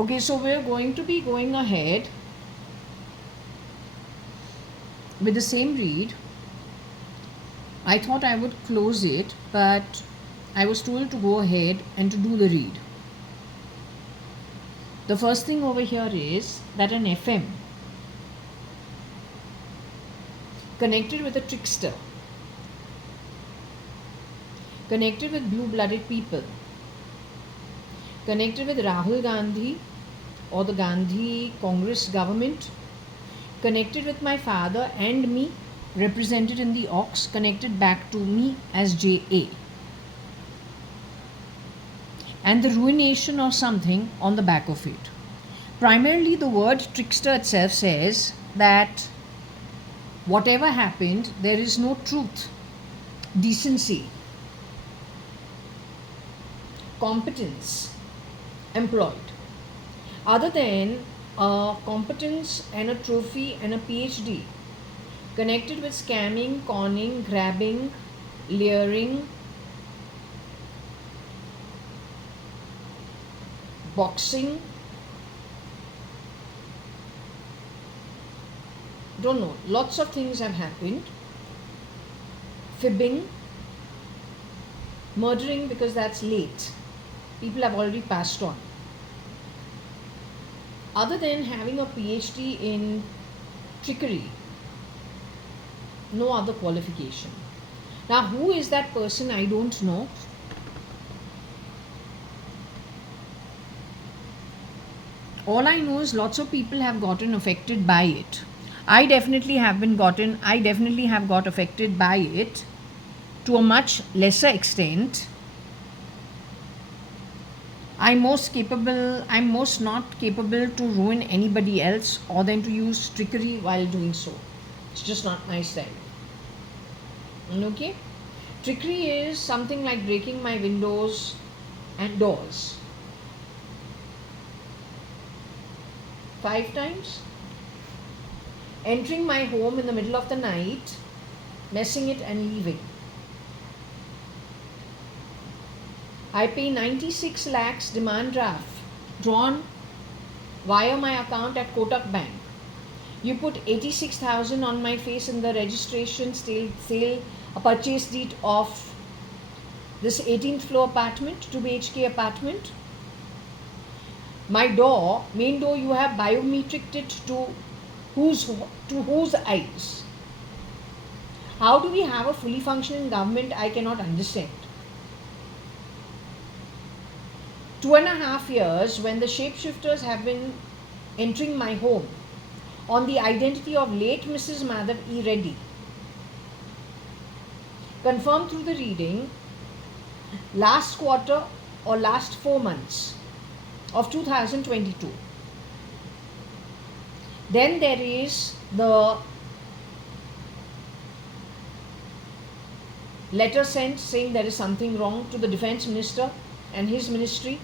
Okay, so we're going to be going ahead with the same read. I thought I would close it, but I was told to go ahead and to do the read. The first thing over here is that an FM connected with a trickster, connected with blue-blooded people, connected with Rahul Gandhi or the Gandhi Congress government, connected with my father and me, represented in the ox, connected back to me as JA, and the ruination or something on the back of it. Primarily, the word trickster itself says that whatever happened, there is no truth, decency, competence employed, other than a competence and a trophy and a PhD connected with scamming, conning, grabbing, leering, boxing, don't know, lots of things have happened, fibbing, murdering because that's late, people have already passed on. Other than having a PhD in trickery, no other qualification. Now, who is that person? I don't know. All I know is lots of people have gotten affected by it. I definitely have got affected by it to a much lesser extent. I'm most not capable to ruin anybody else or than to use trickery while doing so. It's just not my style. Okay? Trickery is something like breaking my windows and doors 5 times, entering my home in the middle of the night, messing it and leaving. I pay 96 lakhs demand draft drawn via my account at Kotak Bank. You put 86,000 on my face in the registration sale, a purchase deed of this 18th floor apartment, 2 BHK apartment. My door, main door, you have biometricked it to whose eyes? How do we have a fully functioning government? I cannot understand. 2.5 years when the shapeshifters have been entering my home on the identity of late Mrs. Madhav E. Reddy, confirmed through the reading, last quarter or last 4 months of 2022. Then there is the letter sent saying there is something wrong to the defense minister and his ministry.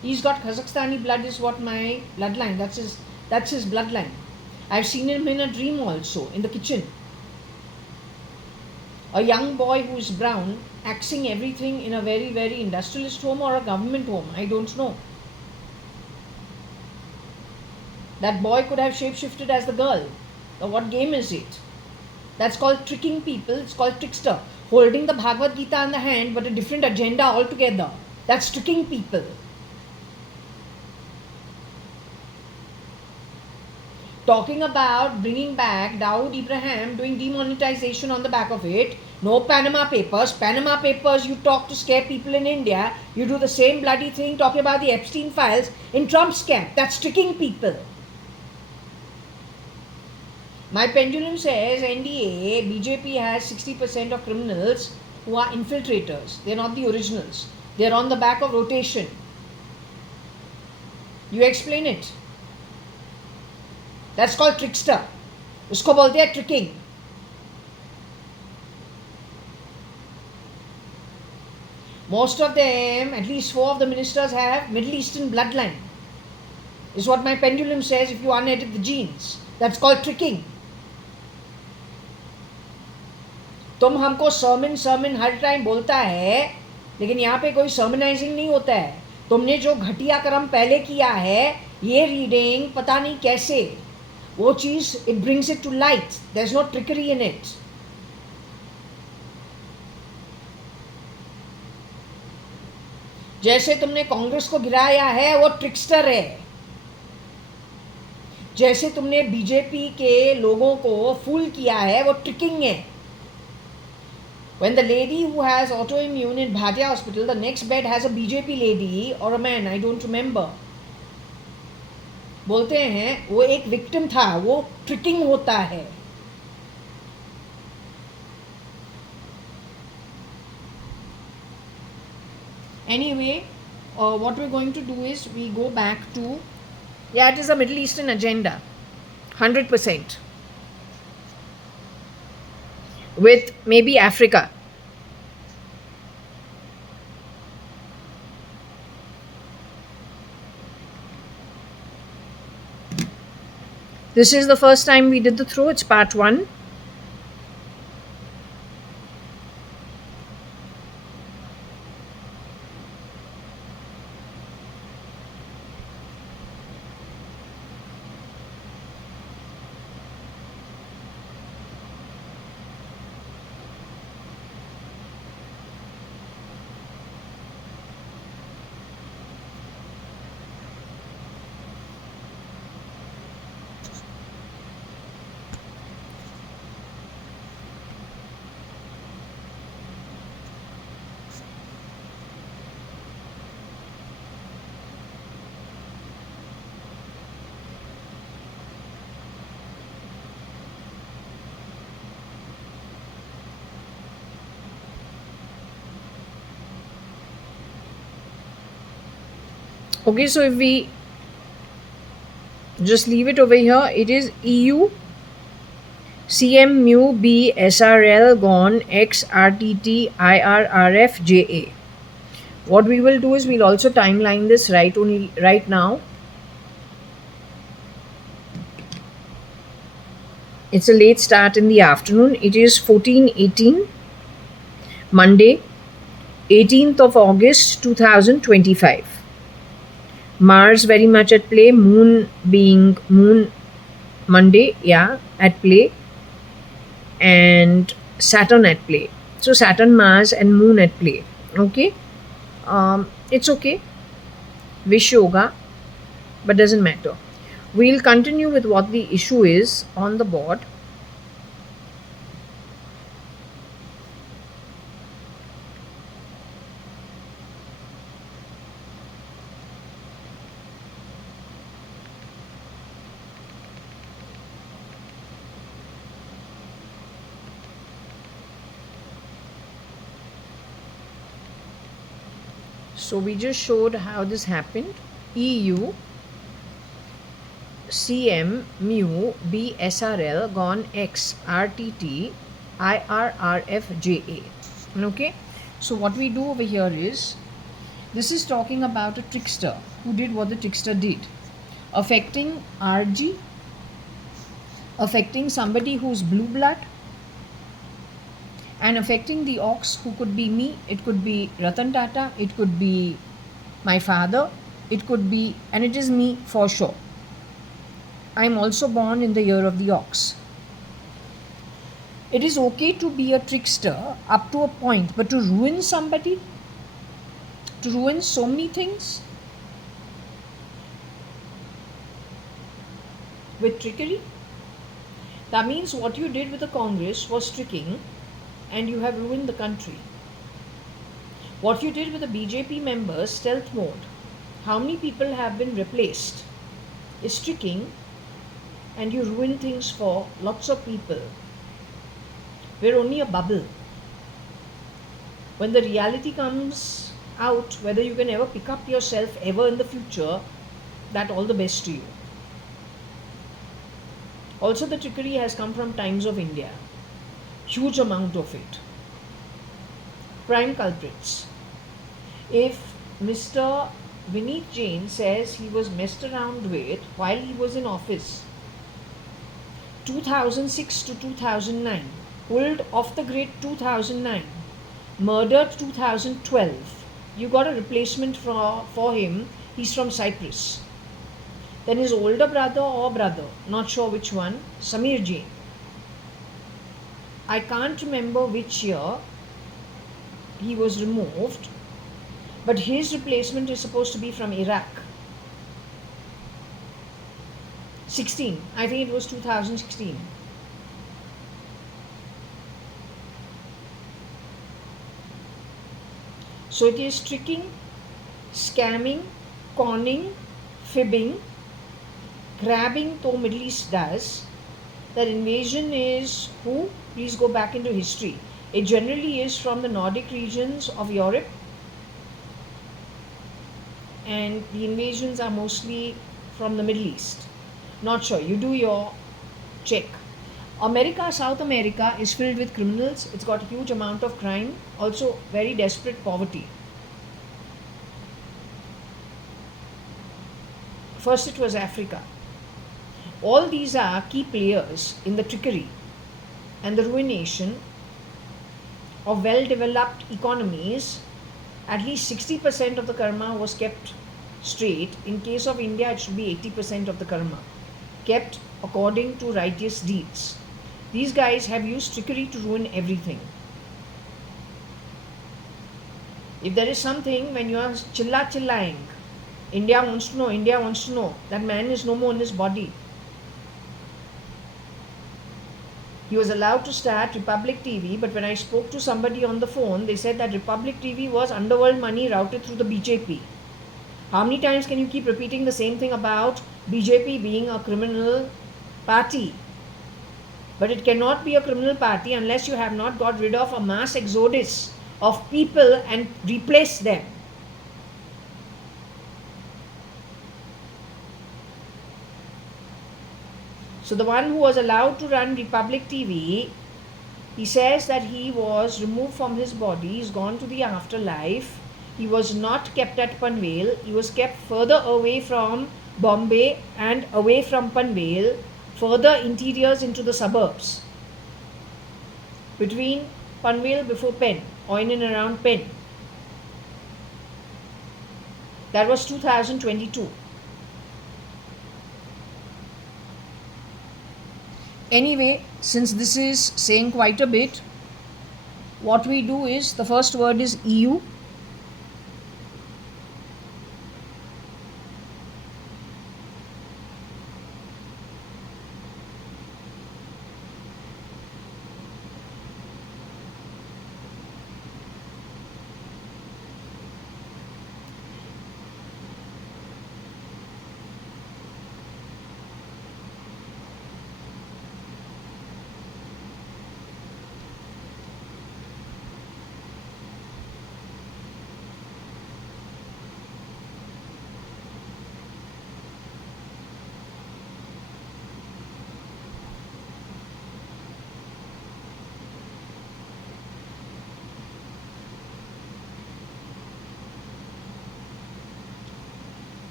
He's got Kazakhstani blood, is what my bloodline, that's his bloodline. I've seen him in a dream also, in the kitchen. A young boy who is brown, axing everything in a very, very industrialist home or a government home, I don't know. That boy could have shapeshifted as the girl. Now, what game is it? That's called tricking people, it's called trickster. Holding the Bhagavad Gita in the hand but a different agenda altogether. That's tricking people. Talking about bringing back Dawood Ibrahim, doing demonetization on the back of it. No Panama Papers. Panama Papers, you talk to scare people in India. You do the same bloody thing talking about the Epstein files in Trump's camp. That's tricking people. My pendulum says NDA, BJP has 60% of criminals who are infiltrators. They're not the originals. They're on the back of rotation. You explain it. That's called trickster. Usko bolte hai tricking. Most of them, at least 4 of the ministers have Middle Eastern bloodline. Is what my pendulum says if you unedit the genes. That's called tricking. तुम हमको sermon हर time बोलता है, लेकिन यहाँ पे कोई सर्मनाइजिंग नहीं होता है. तुमने जो घटिया कर्म पहले किया है, ये रीडिंग पता नहीं कैसे वो चीज, it brings it to light. There is no trickery in it. जैसे तुमने कांग्रेस को गिराया है, वो ट्रिक्स्टर है. जैसे तुमने बीजेपी के लोगों को फूल किया है, वो ट्रिकिंग है. When the lady who has autoimmune in Bhatia Hospital, the next bed has a BJP lady or a man, I don't remember. बोलते हैं वो एक विक्टिम था, वो ट्रिकिंग होता है. Anyway, what we're going to do is we go back to, yeah, it is a Middle Eastern agenda, 100%. With maybe Africa. This is the first time we did the throw, it's part 1. Okay, so if we just leave it over here, it is EU CM mu B SRL gone X RTT IRRF JA. What we will do is we'll also timeline this right now. It's a late start in the afternoon. It is 14:18 Monday, 18th of August 2025. Mars very much at play, Moon being Moon Monday, yeah, at play, and Saturn at play. So Saturn, Mars and Moon at play. Okay, it's okay. Wish yoga, but doesn't matter. We'll continue with what the issue is on the board. So we just showed how this happened. EU CM mu B SRL gone X RTT IRRF JA. Okay, so what we do over here is, this is talking about a trickster who did what the trickster did, affecting RG, affecting somebody who's blue blood, and affecting the ox, who could be me, it could be Ratan Tata, it could be my father, it could be, and it is me for sure. I am also born in the year of the ox. It is okay to be a trickster up to a point, but to ruin somebody, to ruin so many things with trickery, that means what you did with the Congress was tricking, and you have ruined the country. What you did with the BJP members, stealth mode, how many people have been replaced, is tricking, and you ruin things for lots of people. We're only a bubble. When the reality comes out, whether you can ever pick up yourself ever in the future, that all the best to you. Also, the trickery has come from times of India. Huge amount of it. Prime culprits. If Mr. Vineet Jain says he was messed around with while he was in office, 2006 to 2009, pulled off the grid 2009, murdered 2012, you got a replacement for him. He's from Cyprus. Then his older brother or brother, not sure which one, Samir Jain. I can't remember which year he was removed, but his replacement is supposed to be from Iraq. 16, I think it was 2016. So it is tricking, scamming, conning, fibbing, grabbing, though Middle East does. That invasion is who? Please go back into history. It generally is from the Nordic regions of Europe, and the invasions are mostly from the Middle East. Not sure. You do your check. America, South America is filled with criminals. It's got a huge amount of crime. Also very desperate poverty. First it was Africa. All these are key players in the trickery and the ruination of well-developed economies. At least 60% of the karma was kept straight. In case of India, it should be 80% of the karma kept according to righteous deeds. These guys have used trickery to ruin everything. If there is something when you are chillaying, India wants to know, that man is no more in his body. He was allowed to start Republic TV, but when I spoke to somebody on the phone, they said that Republic TV was underworld money routed through the BJP. How many times can you keep repeating the same thing about BJP being a criminal party? But it cannot be a criminal party unless you have not got rid of a mass exodus of people and replaced them. So the one who was allowed to run Republic TV, he says that he was removed from his body, he's gone to the afterlife. He was not kept at Panvel, he was kept further away from Bombay and away from Panvel, further interiors into the suburbs. Between Panvel before Pen, or in and around Pen. That was 2022. Anyway, since this is saying quite a bit, what we do is, the first word is EU.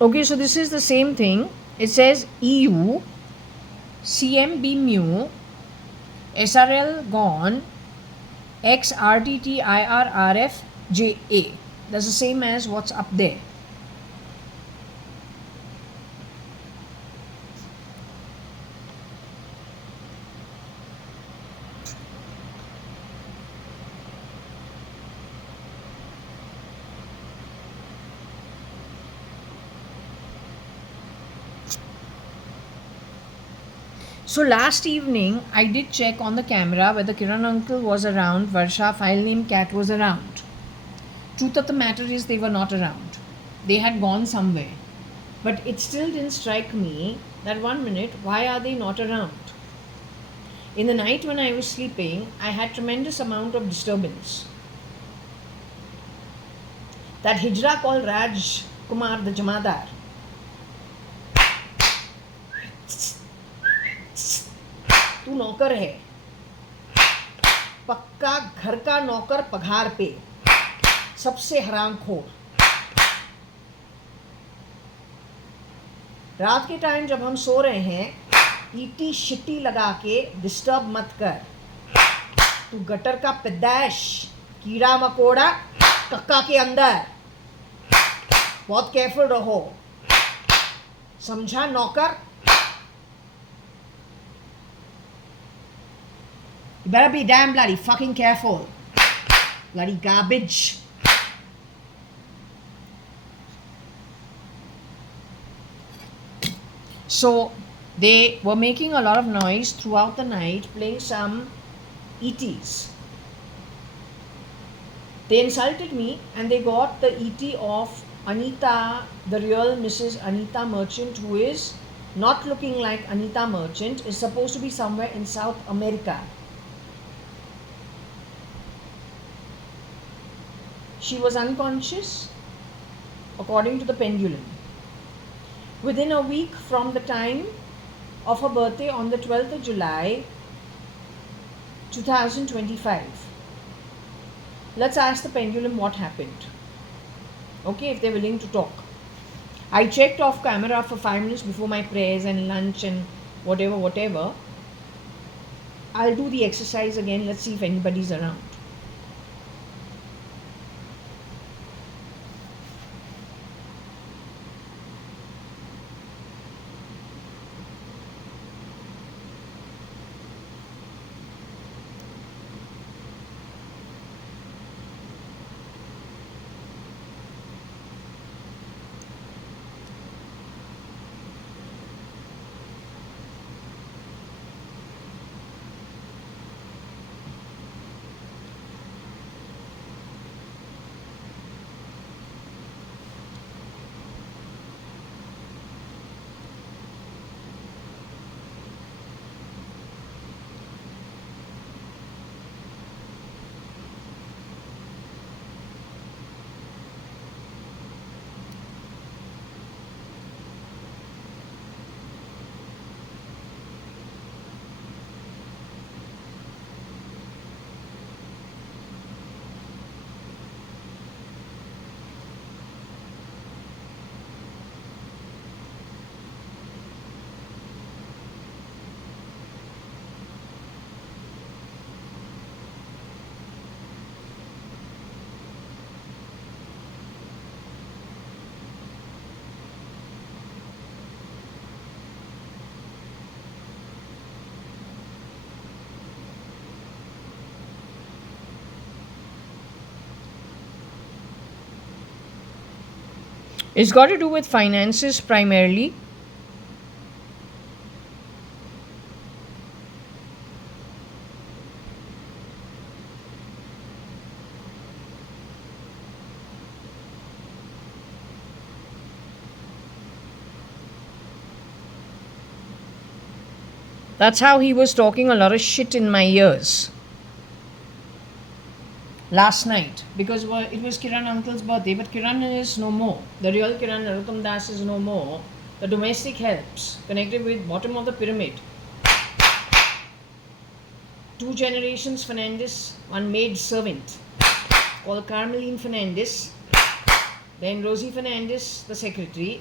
Okay, so this is the same thing. It says EU, CMB mu, SRL gone, X RTT IR RF JA. That's the same as what's up there. So last evening, I did check on the camera whether Kiran uncle was around, Varsha, file name cat was around. Truth of the matter is they were not around. They had gone somewhere. But it still didn't strike me that 1 minute, why are they not around? In the night when I was sleeping, I had tremendous amount of disturbance. That hijra called Raj Kumar the Jamadar, तू नौकर है, पक्का घर का नौकर पघार पे, सबसे हरामखोर। रात के टाइम जब हम सो रहे हैं, ईटी शिटी लगा के डिस्टर्ब मत कर। तू गटर का पैदाइश, कीड़ा मकोड़ा, कक्का के अंदर बहुत केयरफुल रहो, समझा नौकर? You better be damn bloody fucking careful. Bloody garbage. So they were making a lot of noise throughout the night, playing some ETs. They insulted me and they got the ET of Anita, the real Mrs. Anita Merchant, who is not looking like Anita Merchant, is supposed to be somewhere in South America. She was unconscious, according to the pendulum. Within a week from the time of her birthday on the 12th of July, 2025. Let's ask the pendulum what happened. Okay, if they're willing to talk. I checked off camera for 5 minutes before my prayers and lunch and whatever. I'll do the exercise again. Let's see if anybody's around. It's got to do with finances primarily. That's how he was talking a lot of shit in my ears last night, because it was Kiran uncle's birthday, but Kiran is no more. The real Kiran Narottam Das is no more. The domestic helps connected with bottom of the pyramid. 2 generations Fernandez, one maid servant called Carmeline Fernandez, then Rosie Fernandez, the secretary,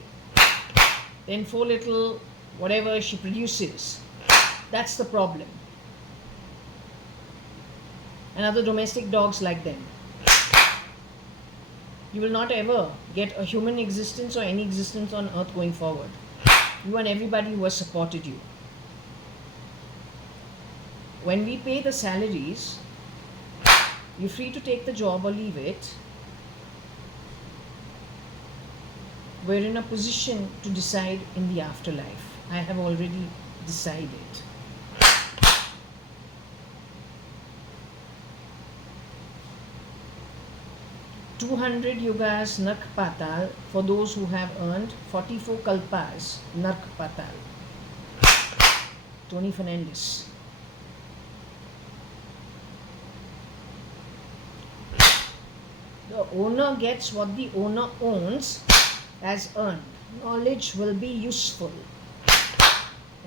then 4 little whatever she produces. That's the problem. And other domestic dogs like them. You will not ever get a human existence or any existence on earth going forward. You and everybody who has supported you. When we pay the salaries, you're free to take the job or leave it. We're in a position to decide in the afterlife. I have already decided. 200 yugas Nark Patal for those who have earned 44 kalpas Nark Patal. Tony Fernandez. The owner gets what the owner owns as earned. Knowledge will be useful.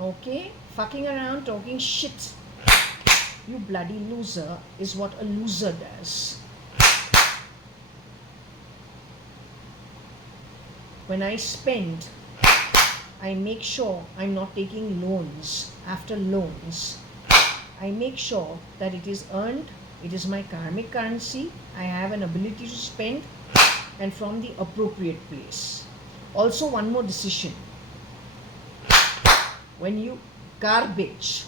Okay? Fucking around, talking shit, you bloody loser, is what a loser does. When I spend, I make sure I'm not taking loans after loans. I make sure that it is earned It is my karmic currency. I have an ability to spend, and from the appropriate place. Also, one more decision. When you garbage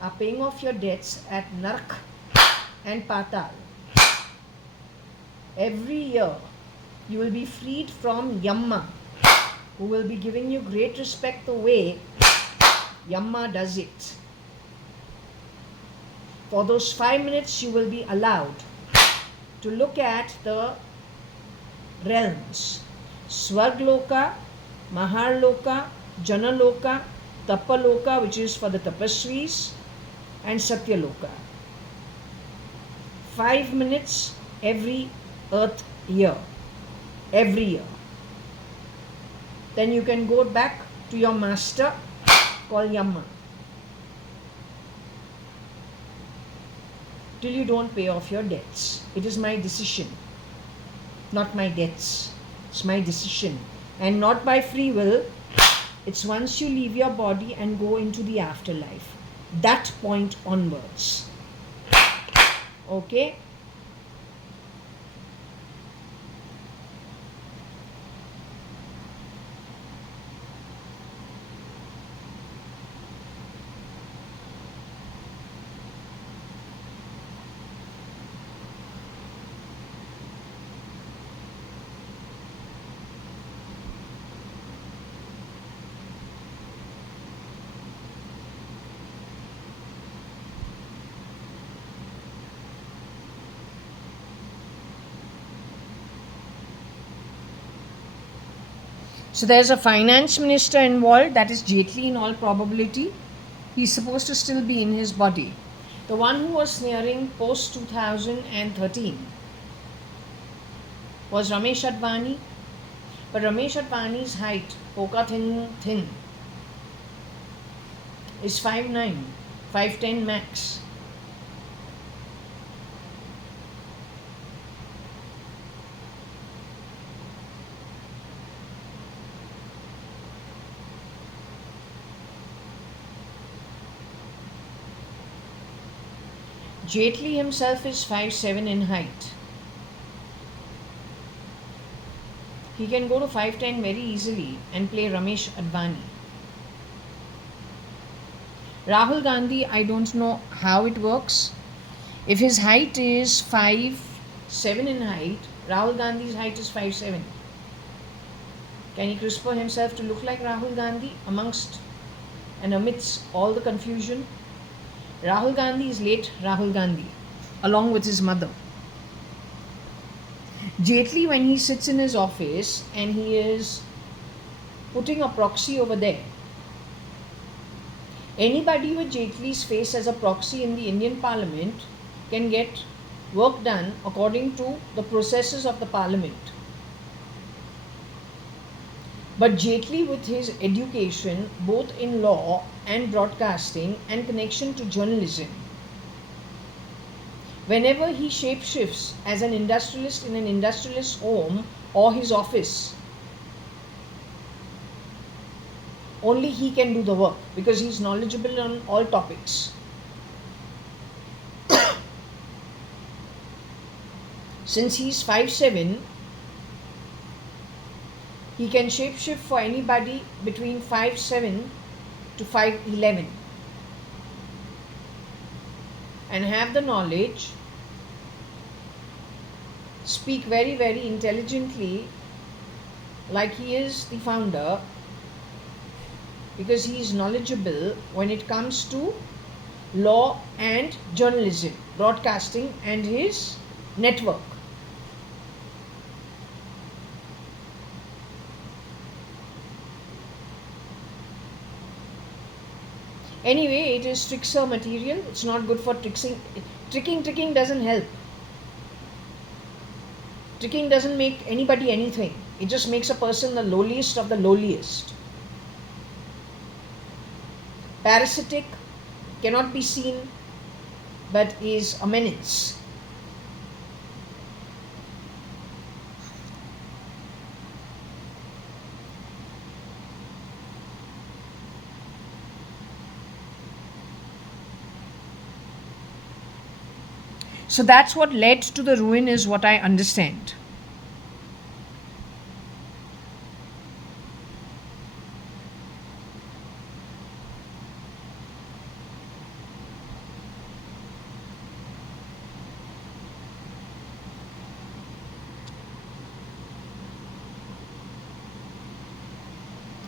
are paying off your debts at Nark and Patal, every year you will be freed from Yamma, who will be giving you great respect the way Yamma does it. For those 5 minutes you will be allowed to look at the realms: Swargloka, Maharloka, Janaloka, Tapaloka, which is for the tapasvis, and Satyaloka. 5 minutes every earth year. Every year. Then you can go back to your master called Yamma, till you don't pay off your debts. It is my decision, not my debts. It's my decision, and not by free will. It's once you leave your body and go into the afterlife, that point onwards. Okay? So there's a finance minister involved, that is Jaitley in all probability. He's supposed to still be in his body. The one who was sneering post 2013 was Ramesh Advani. But Ramesh Advani's height, poka thin, is 5'9", 5'10" max. Jaitley himself is 5'7" in height. He can go to 5'10" very easily and play Ramesh Advani. Rahul Gandhi, I don't know how it works. If his height is 5'7" in height, Rahul Gandhi's height is 5'7". Can he CRISPR himself to look like Rahul Gandhi amongst and amidst all the confusion? Rahul Gandhi is late Rahul Gandhi, along with his mother. Jaitley, when he sits in his office and he is putting a proxy over there, anybody with Jaitley's face as a proxy in the Indian Parliament can get work done according to the processes of the Parliament. But Jaitley, with his education both in law and broadcasting and connection to journalism, whenever he shapeshifts as an industrialist in an industrialist home or his office, only he can do the work because he is knowledgeable on all topics. Since he is 5'7", he can shapeshift for anybody between 5'7" to 5'11" and have the knowledge, speak very, very intelligently like he is the founder, because he is knowledgeable when it comes to law and journalism, broadcasting and his network. Anyway, it is trickster material. It's not good for tricking. Tricking doesn't help. Tricking doesn't make anybody anything. It just makes a person the lowliest of the lowliest. Parasitic, cannot be seen, but is a menace. So that's what led to the ruin, is what I understand.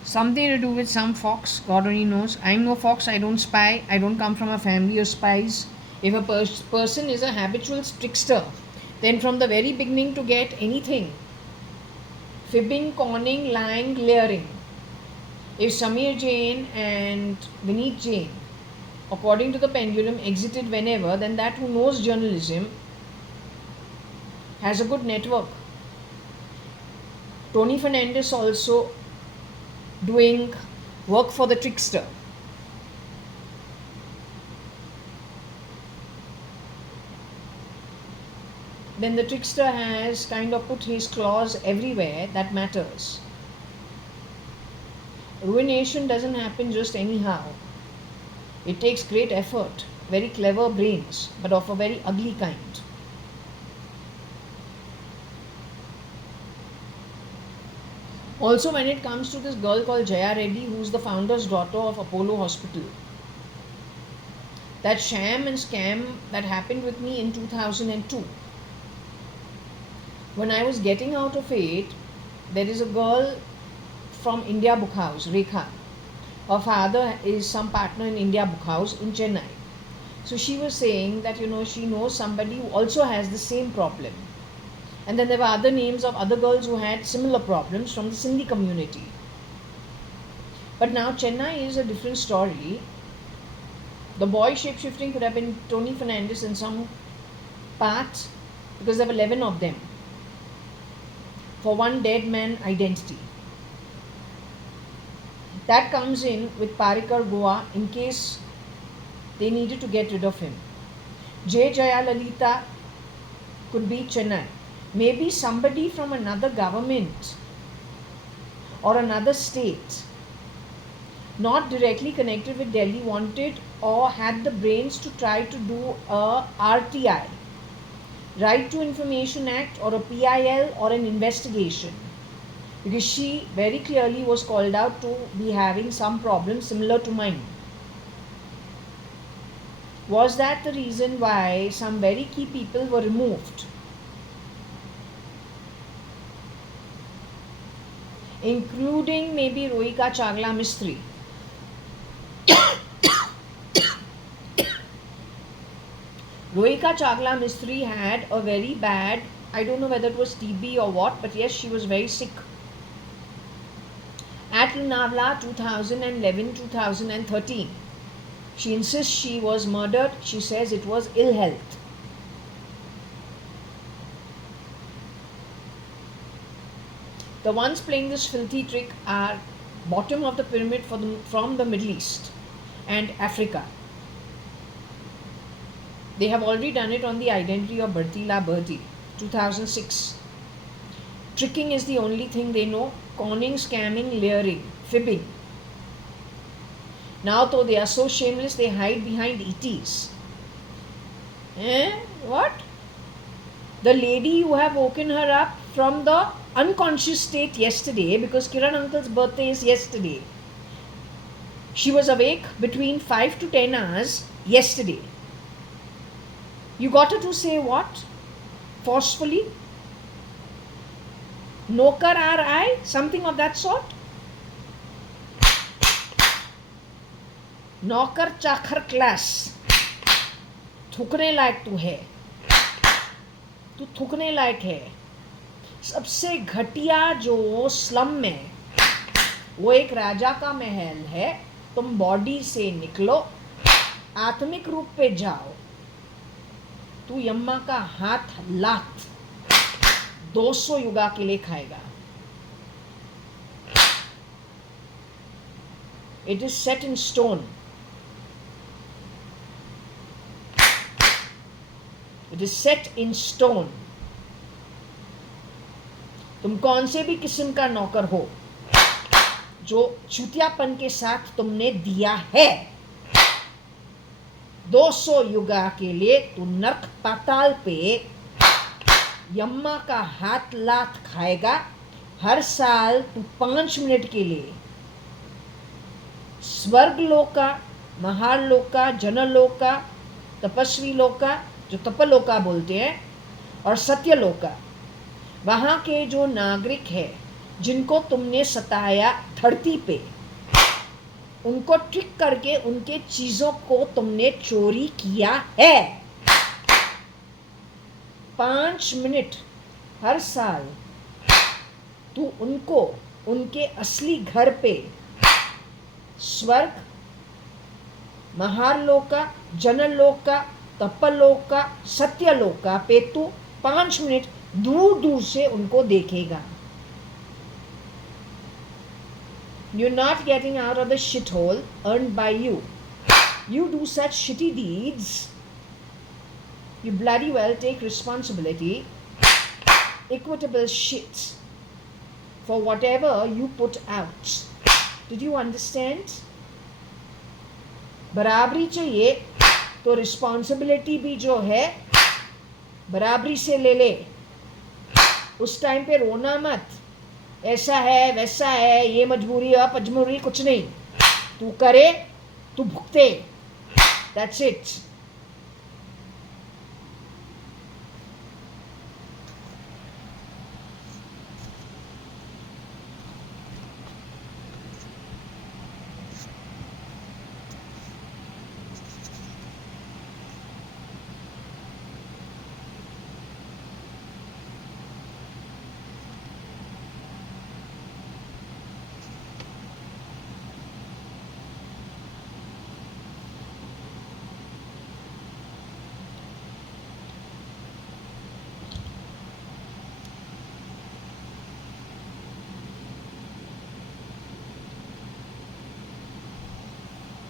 Something to do with some fox, God only knows. I'm no fox, I don't spy, I don't come from a family of spies. If a person is a habitual trickster, then from the very beginning to get anything, fibbing, conning, lying, leering. If Samir Jain and Vineet Jain, according to the pendulum, exited whenever, then that who knows journalism has a good network. Tony Fernandez also doing work for the trickster. Then the trickster has kind of put his claws everywhere that matters. Ruination doesn't happen just anyhow. It takes great effort, very clever brains, but of a very ugly kind. Also, when it comes to this girl called Jaya Reddy, who's the founder's daughter of Apollo Hospital, that sham and scam that happened with me in 2002. When I was getting out of it, there is a girl from India Book House, Rekha. Her father is some partner in India Book House in Chennai. So she was saying that, she knows somebody who also has the same problem. And then there were other names of other girls who had similar problems from the Sindhi community. But now Chennai is a different story. The boy shapeshifting could have been Tony Fernandez in some part, because there were 11 of them for one dead man identity. That comes in with Parikar Goa in case they needed to get rid of him. Jayalalitha could be Chennai. Maybe somebody from another government or another state, not directly connected with Delhi, wanted or had the brains to try to do a RTI, Right to Information Act, or a PIL, or an investigation. Because she very clearly was called out to be having some problem similar to mine. Was that the reason why some very key people were removed? Including maybe Rohika Chagla Mistry. Rohika Chagla Mistry had a very bad, I don't know whether it was TB or what, but yes, she was very sick. At Lonavala 2011-2013. She insists she was murdered. She says it was ill health. The ones playing this filthy trick are bottom of the pyramid from the Middle East and Africa. They have already done it on the identity of Bertila Berti, 2006. Tricking is the only thing they know. Conning, scamming, leering, fibbing. Now though they are so shameless, they hide behind ETs. What? The lady, you have woken her up from the unconscious state yesterday, because Kiran uncle's birthday is yesterday. She was awake between 5 to 10 hours yesterday. You got her to say what? Forcefully? Nokar aar I? Something of that sort? नौकर चाकर class. थूकने लायक तू है, तू थूकने लायक है. सबसे घटिया जो स्लम में, वो एक राजा का महल है. तुम बॉडी से निकलो, आत्मिक रूप पे जाओ. तू यम्मा का हाथ लात 200 युगा के लिए खाएगा. It is set in stone. It is set in stone. तुम कौन से भी किस्म का नौकर हो, जो चुतियापन के साथ तुमने दिया है, 200 युगा के लिए तू नरक पाताल पे यम्मा का हाथ लात खाएगा। हर साल तू 5 मिनट के लिए स्वर्ग लोका, महालोका, जनलोका, तपस्वी लोका, जो तपलोका बोलते हैं, और सत्यलोका, वहाँ के जो नागरिक है जिनको तुमने सताया धरती पे, उनको ट्रिक करके उनके चीजों को तुमने चोरी किया है। 5 मिनट हर साल तू उनको उनके असली घर पे स्वर्ग, महालोका, जनलोका, तपलोका, सत्यलोका पे तू 5 मिनट दूर दूर से उनको देखेगा। You're not getting out of the shithole earned by you. You do such shitty deeds. You bloody well take responsibility, equitable shit for whatever you put out. Did you understand? बराबरी चाहिए तो responsibility भी जो है बराबरी से ले ले। उस टाइम पे रोना मत, ऐसा है वैसा है, ये मजबूरी अपमजबूरी कुछ नहीं, तू करे तू भुगते, that's it.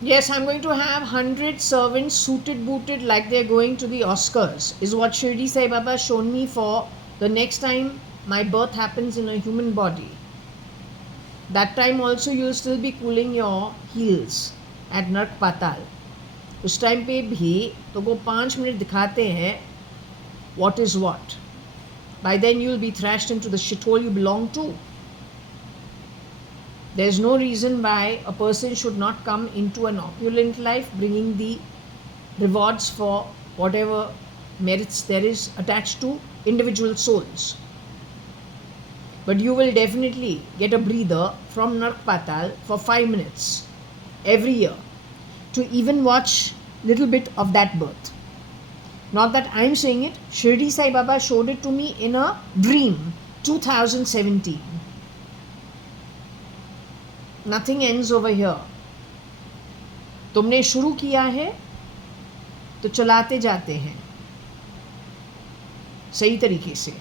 Yes, I'm going to have 100 servants suited booted like they're going to the Oscars, is what Shirdi Sai Baba shown me for the next time my birth happens in a human body. That time also you'll still be cooling your heels at Nark Patal. उस time पे भी तो वो 5 minute दिखाते हैं what is what. By then you'll be thrashed into the shithole you belong to. There's no reason why a person should not come into an opulent life, bringing the rewards for whatever merits there is attached to individual souls. But you will definitely get a breather from Nark Patal for 5 minutes every year to even watch little bit of that birth. Not that I'm saying it, Shirdi Sai Baba showed it to me in a dream, 2017. Nothing ends over here. तुमने शुरू किया है तो चलाते जाते हैं सही तरीके से।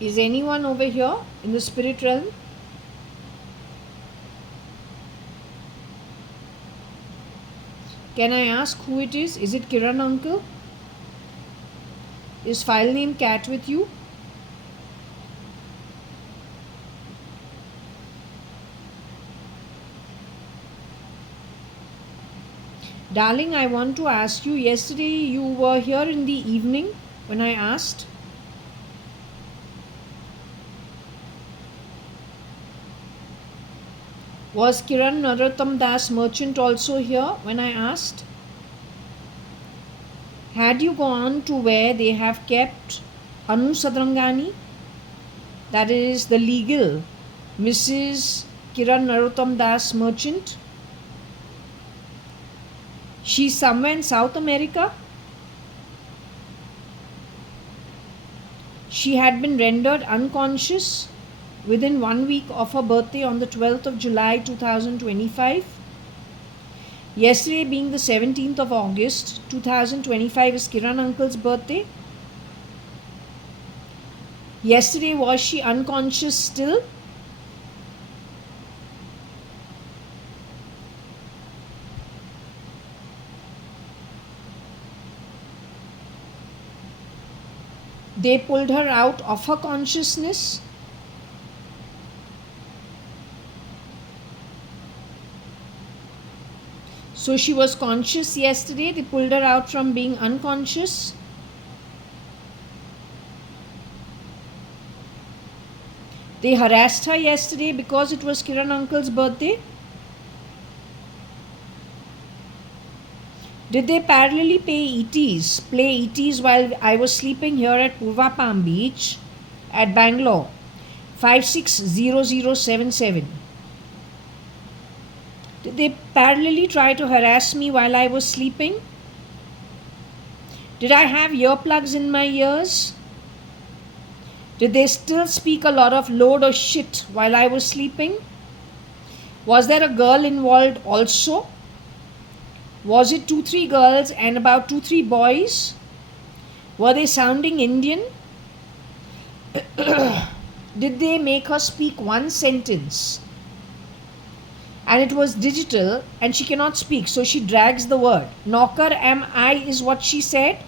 Is anyone over here in the spirit realm? Can I ask who it is? Is it Kiran uncle? Is file name cat with you? Darling, I want to ask you, yesterday you were here in the evening when I asked. Was Kiran Narottam Das Merchant also here when I asked? Had you gone to where they have kept Anu Sadrangani? That is the legal Mrs. Kiran Narottam Das Merchant. She's somewhere in South America. She had been rendered unconscious within 1 week of her birthday on the 12th of July 2025. Yesterday being the 17th of August 2025 is Kiran uncle's birthday. Yesterday was she unconscious still? They pulled her out of her consciousness. So she was conscious yesterday. They pulled her out from being unconscious. They harassed her yesterday because it was Kiran uncle's birthday. Did they parallelly play ETs while I was sleeping here at Purva Palm Beach at Bangalore? 560077. Did they parallelly try to harass me while I was sleeping? Did I have earplugs in my ears? Did they still speak a lot of load or shit while I was sleeping? Was there a girl involved also? Was it 2-3 girls and about 2-3 boys? Were they sounding Indian? Did they make her speak one sentence? And it was digital and she cannot speak, so she drags the word. Knocker am I is what she said.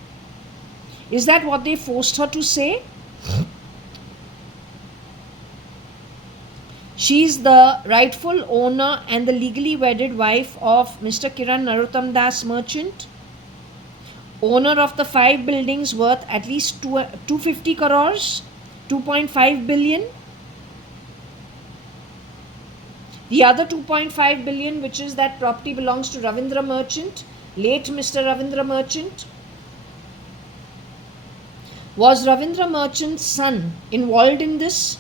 Is that what they forced her to say? She is the rightful owner and the legally wedded wife of Mr. Kiran Narottam Das Merchant, owner of the 5 buildings worth at least 250 crores, 2.5 billion. The other 2.5 billion, which is that property, belongs to Ravindra Merchant, late Mr. Ravindra Merchant. Was Ravindra Merchant's son involved in this?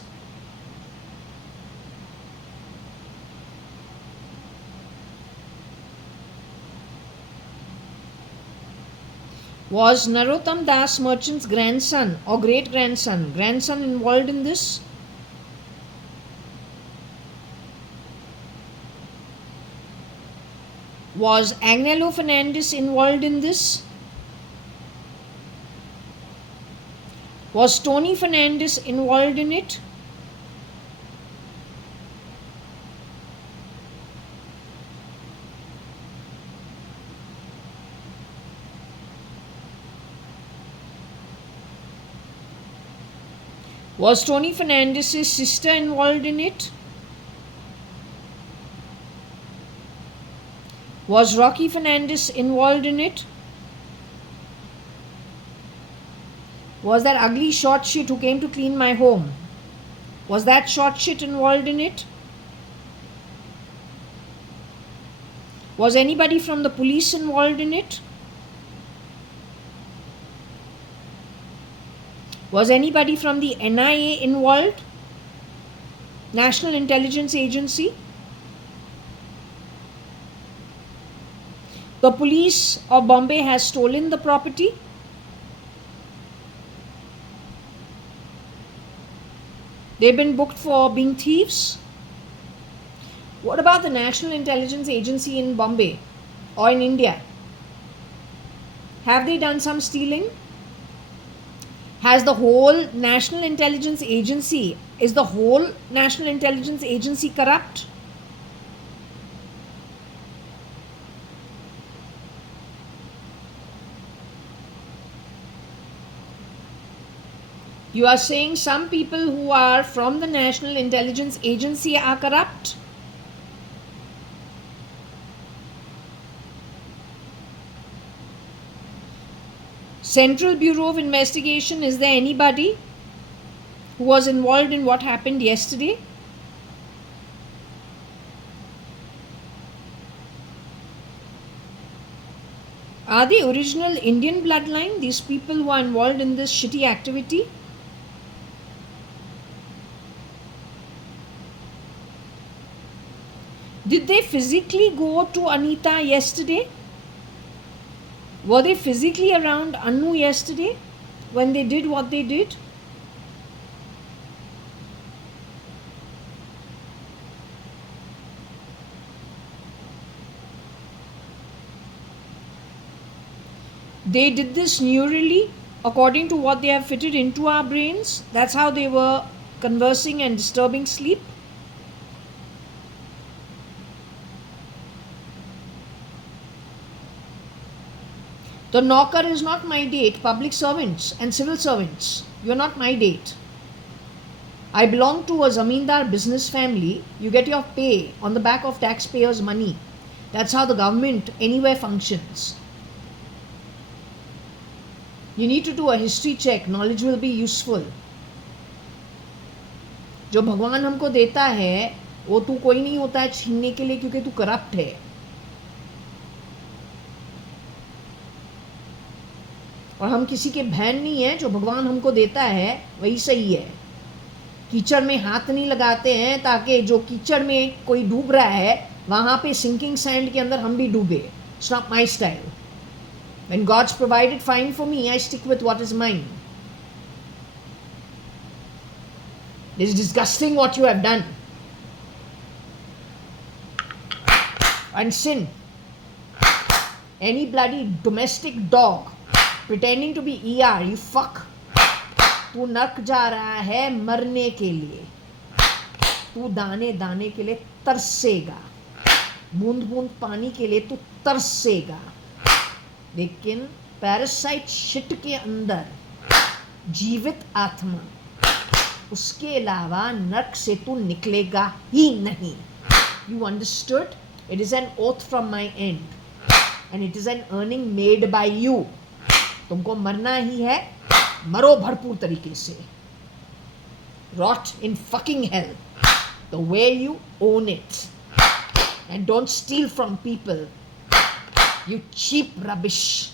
Was Narottam Das Merchant's grandson or grandson involved in this? Was Agnello Fernandez involved in this? Was Tony Fernandez involved in it? Was Tony Fernandez's sister involved in it? Was Rocky Fernandez involved in it? Was that ugly short shit who came to clean my home? Was that short shit involved in it? Was anybody from the police involved in it? Was anybody from the NIA involved? National Intelligence Agency? The police of Bombay has stolen the property. They've been booked for being thieves. What about the National Intelligence Agency in Bombay or in India? Have they done some stealing? Has the whole National Intelligence Agency, is the whole National Intelligence Agency corrupt? You are saying some people who are from the National Intelligence Agency are corrupt? Central Bureau of Investigation, is there anybody who was involved in what happened yesterday? Are they original Indian bloodline, these people who are involved in this shitty activity? Did they physically go to Anita yesterday? Were they physically around Anu yesterday when they did what they did? They did this neurally according to what they have fitted into our brains. That's how they were conversing and disturbing sleep. The knocker is not my date, public servants and civil servants. You're not my date. I belong to a zamindar business family. You get your pay on the back of taxpayers' money. That's how the government anywhere functions. You need to do a history check. Knowledge will be useful. जो भगवान हमको देता है वो तू कोई नहीं होता है छीनने के लिए, क्योंकि तू करप्ट है. और हम किसी के बहन नहीं है. जो भगवान हमको देता है वही सही है. कीचड़ में हाथ नहीं लगाते हैं ताकि जो कीचड़ में कोई डूब रहा है वहाँ पे सिंकिंग सैंड के अंदर हम भी डूबे. It's not my style. When God's provided fine for me, I stick with what is mine. It is disgusting what you have done. And sin. Any bloody domestic dog pretending to be ER, you fuck. तू नर्क जा रहा है मरने के लिए. तू दाने दाने के लिए तरसेगा. बूंद बूंद पानी के लिए तू तरसेगा. लेकिन पैरासाइट शिट के अंदर जीवित आत्मा, उसके अलावा नर्क से तू निकलेगा ही नहीं. You understood? It is an oath from my end. And it is an earning made by you. तुमको मरना ही है, मरो भरपूर तरीके से. Rot in fucking hell. The way you own it. And don't steal from people. You cheap rubbish.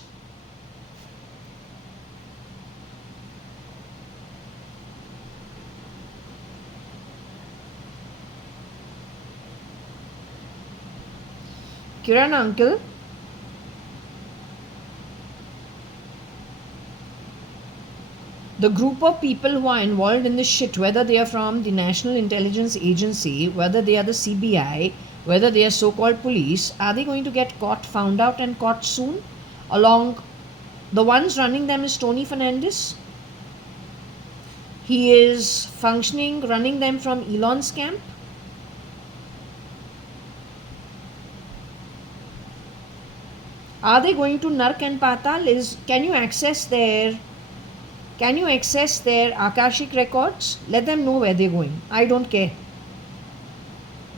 Kiran uncle, the group of people who are involved in this shit, whether they are from the National Intelligence Agency, whether they are the CBI, whether they are so-called police, are they going to get caught, found out and caught soon? Along the ones running them is Tony Fernandez. He is functioning, running them from Elon's camp. Are they going to Nark and Patal? Can you access their Akashic records? Let them know where they're going. I don't care.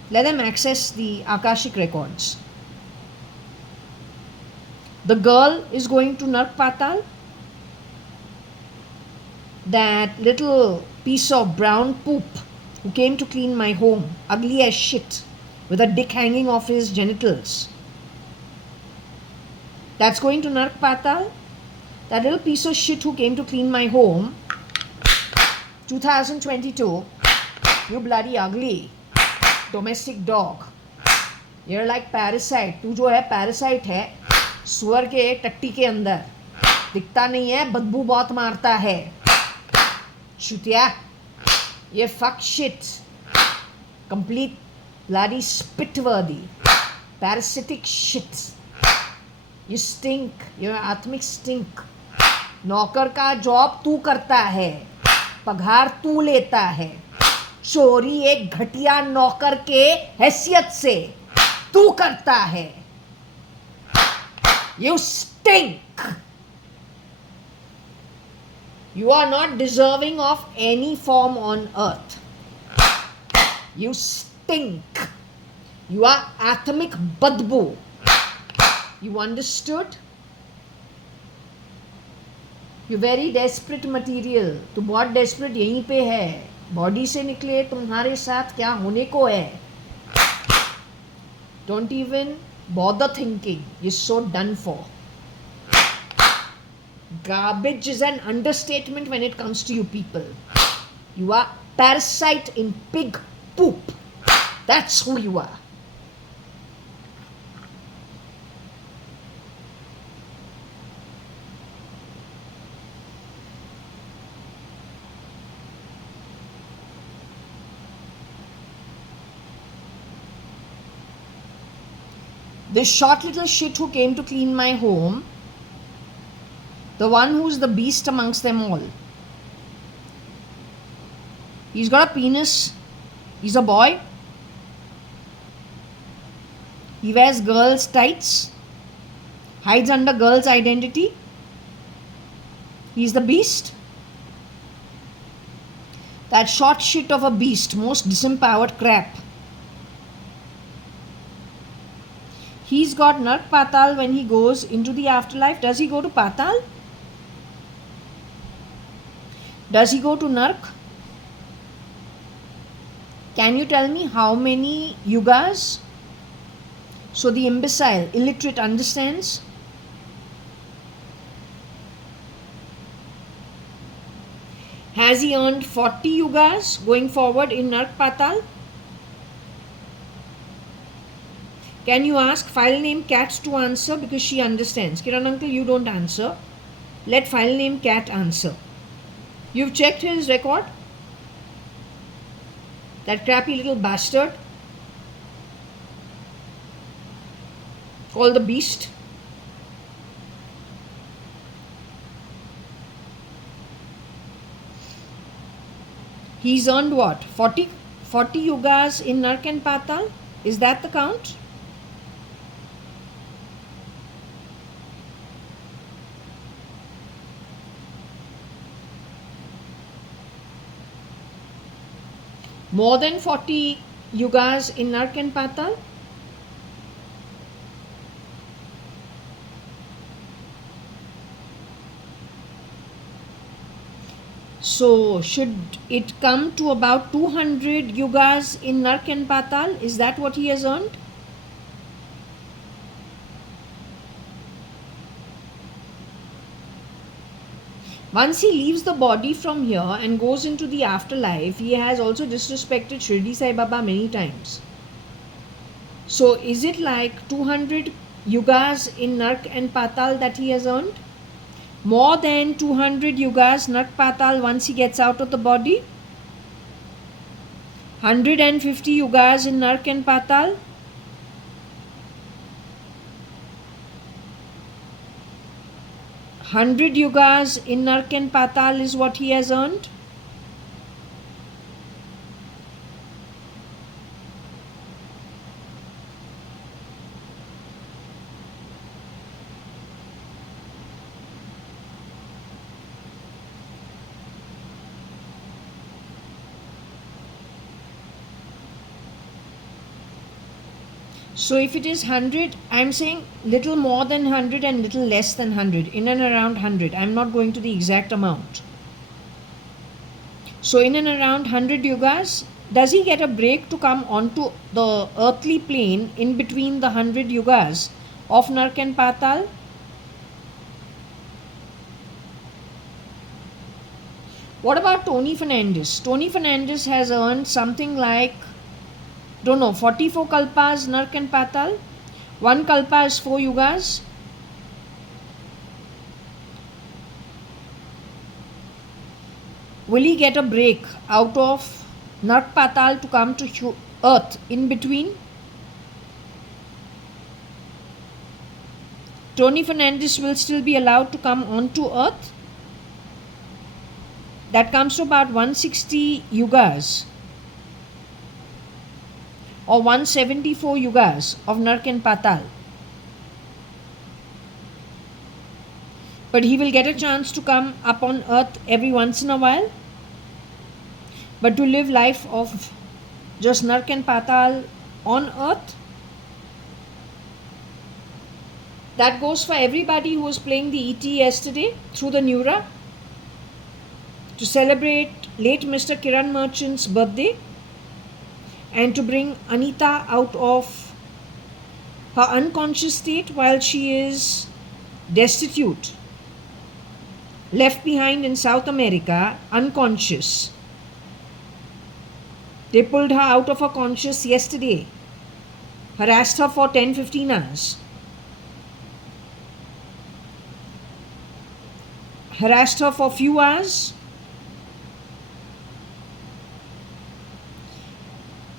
Let them access the Akashic records. The girl is going to Nark Patal. That little piece of brown poop who came to clean my home, ugly as shit, with a dick hanging off his genitals. That's going to Nark Patal. That little piece of shit who came to clean my home, 2022, you bloody ugly domestic dog. You're like parasite. तू जो है parasite है, सुअर के टट्टी के अंदर. दिखता नहीं है, बदबू बहुत मारता है. चुतिया, ये fuck shit. Complete bloody spit-worthy. Parasitic shit. You stink. You're आत्मिक stink. नौकर का जॉब तू करता है, पगार तू लेता है. चोरी एक घटिया नौकर के हैसियत से तू करता है. You stink. You are not deserving of any form on earth. You stink. You are आत्मिक बदबू. You understood? You very desperate material. तू बहुत desperate यहीं पे है. बॉडी से निकले तुम्हारे साथ क्या होने को है. Don't even bother thinking. You're so done for. Garbage is an understatement when it comes to you people. You are parasite in pig poop. That's who you are. This short little shit who came to clean my home, the one who's the beast amongst them all. He's got a penis. He's a boy. He wears girls' tights, hides under girls' identity. He's the beast. That short shit of a beast, most disempowered crap. He's got Nark Patal when he goes into the afterlife. Does he go to Patal? Does he go to Nark? Can you tell me how many yugas? So the imbecile, illiterate understands. Has he earned 40 yugas going forward in Nark Patal? Can you ask file name cat to answer, because she understands. Kiran uncle, you don't answer. Let file name cat answer. You've checked his record? That crappy little bastard called the beast. He's earned what? 40 yugas in Nark and Patal? Is that the count? More than 40 yugas in Nark and Patal? So should it come to about 200 yugas in Nark and Patal? Is that what he has earned? Once he leaves the body from here and goes into the afterlife, he has also disrespected Shirdi Sai Baba many times. So is it like 200 yugas in Nark and Patal that he has earned? More than 200 yugas Nark Patal once he gets out of the body? 150 yugas in Nark and Patal? Hundred yugas in Nark and Patal is what he has earned. So if it is 100, I am saying little more than 100 and little less than 100, in and around 100. I am not going to the exact amount. So in and around 100 yugas, does he get a break to come onto the earthly plane in between the 100 yugas of Nark and Patal? What about Tony Fernandez? Tony Fernandez has earned something like, don't know, 44 kalpas Nark and Patal. One kalpa is 4 yugas. Will he get a break out of Nark Patal to come to earth in between? Tony Fernandez will still be allowed to come onto earth. That comes to about 160 yugas or 174 yugas of Nark and Patal. But he will get a chance to come up on earth every once in a while. But to live life of just Nark and Patal on earth, that goes for everybody who was playing the ET yesterday through the Neura to celebrate late Mr. Kiran Merchant's birthday and to bring Anita out of her unconscious state while she is destitute, left behind in South America, unconscious. They pulled her out of her conscious yesterday, harassed her for 10-15 hours. Harassed her for a few hours.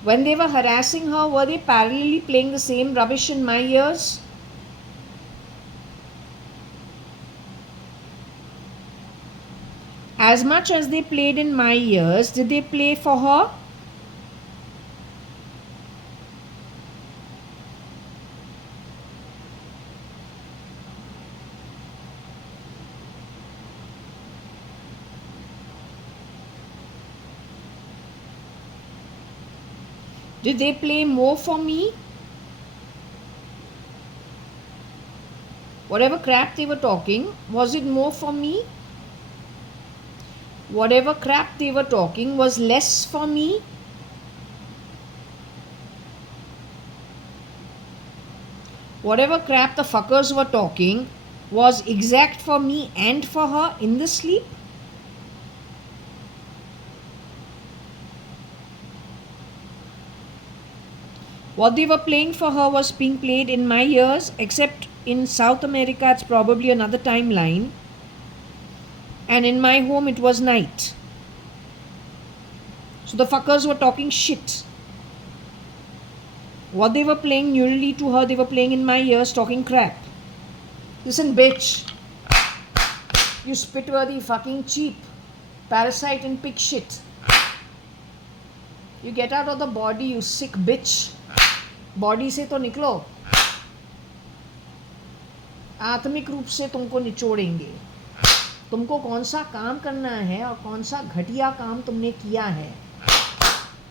When they were harassing her, were they parallelly playing the same rubbish in my ears? As much as they played in my ears, did they play for her? Did they play more for me? Whatever crap they were talking, was it more for me? Whatever crap they were talking was less for me? Whatever crap the fuckers were talking was exact for me and for her in the sleep? What they were playing for her was being played in my ears, except in South America it's probably another timeline. And in my home it was night. So the fuckers were talking shit. What they were playing neurally to her, they were playing in my ears, talking crap. Listen, bitch. You spit-worthy fucking cheap parasite and pig shit. You get out of the body, you sick bitch. Body से तो निकलो, आत्मिक रूप से तुमको निचोड़ेंगे. तुमको कौन सा काम करना है और कौन सा घटिया काम तुमने किया है.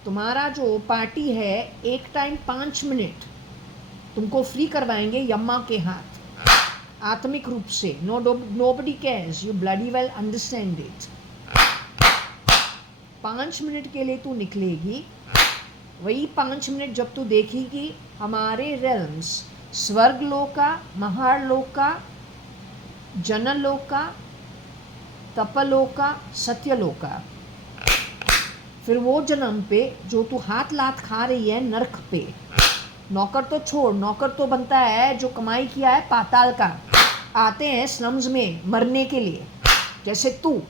तुम्हारा जो पार्टी है, एक टाइम 5 मिनट तुमको फ्री करवाएंगे यम्मा के हाथ, आत्मिक रूप से. Nobody cares, you bloody well understand it. 5 minute के लिए तू निकलेगी. वही 5 मिनट जब तू देखेगी हमारे रेल्म्स, स्वर्गलोका, महालोका, जनलोका, तपलोका, सत्यलोका, फिर वो जन्म पे जो तू हाथ लात खा रही है नरक पे. नौकर तो छोड़, नौकर तो बनता है जो कमाई किया है पाताल का. आते हैं स्लम्स में मरने के लिए, जैसे तू.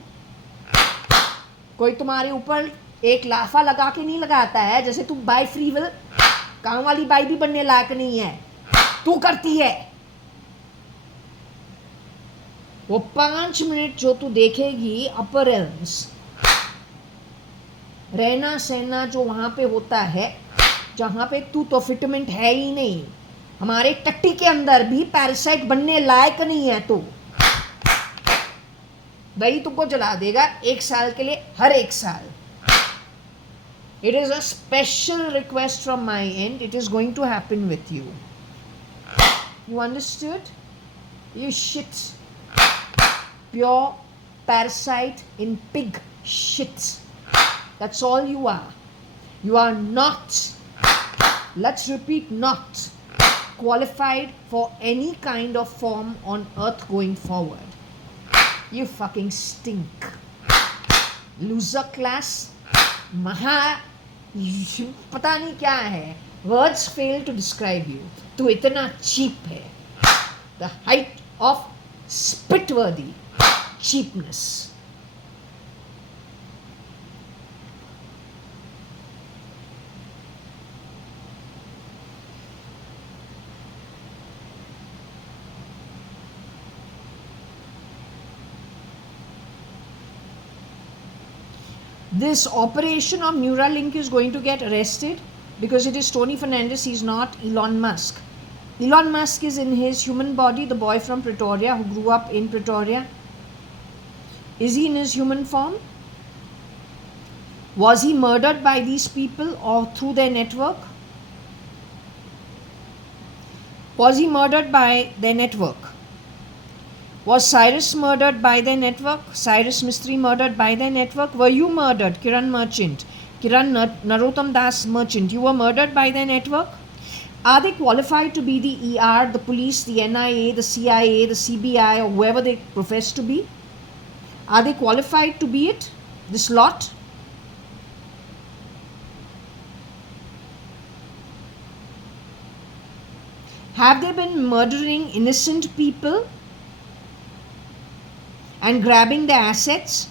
कोई तुम्हारे ऊपर एक लाफा लगा के नहीं लगाता है, जैसे तू बाई फ्री विल काम वाली बाई भी बनने लायक नहीं है, तू करती है. वो 5 मिनट जो तू देखेगी अपर रेल्म्स, रहना सहना जो वहां पे होता है, जहां पे तू तो फिटमेंट है ही नहीं. हमारे टट्टी के अंदर भी पैरासाइट बनने लायक नहीं है तू. वही तुमको जला देगा 1 साल के लिए, हर 1 साल. It is a special request from my end. It is going to happen with you. You understood? You shit. Pure parasite in pig shit. That's all you are. You are not, let's repeat, not qualified for any kind of form on earth going forward. You fucking stink. Loser class. महा पता नहीं क्या है. Words fail to describe you. तू इतना cheap है. The height of spit worthy cheapness. This operation of Neuralink is going to get arrested because it is Tony Fernandez. He's not Elon Musk. Elon Musk is in his human body, the boy from Pretoria who grew up in Pretoria. Is he in his human form? Was he murdered by these people or through their network? Was he murdered by their network? Was Cyrus murdered by their network? Cyrus Mistry murdered by their network? Were you murdered? Kiran Merchant, Kiran Narottam Das Merchant, you were murdered by their network? Are they qualified to be the ER, the police, the NIA, the CIA, the CBI, or whoever they profess to be? Are they qualified to be it? This lot? Have they been murdering innocent people and grabbing their assets?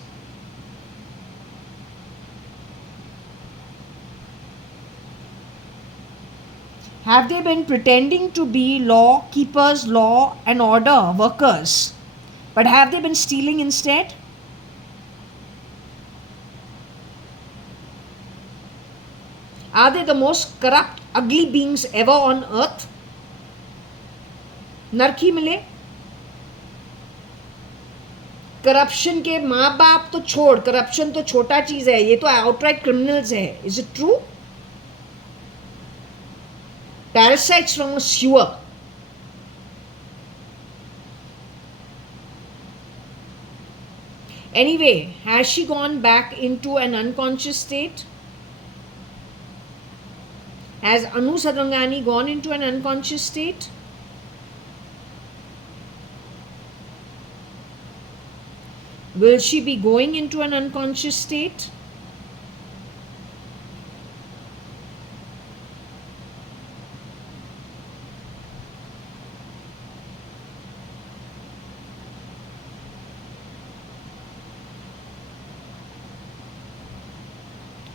Have they been pretending to be law keepers, law and order workers, but have they been stealing instead? Are they the most corrupt, ugly beings ever on earth? नरकी मिले. Corruption के माँ बाप तो छोड़, corruption तो छोटा चीज है, ये तो आउटराइट क्रिमिनल्स है. Is it true? parasites from a sewer. Anyway, has she gone back into an unconscious state? Has Anu Sadangani gone into an unconscious state? Will she be going into an unconscious state?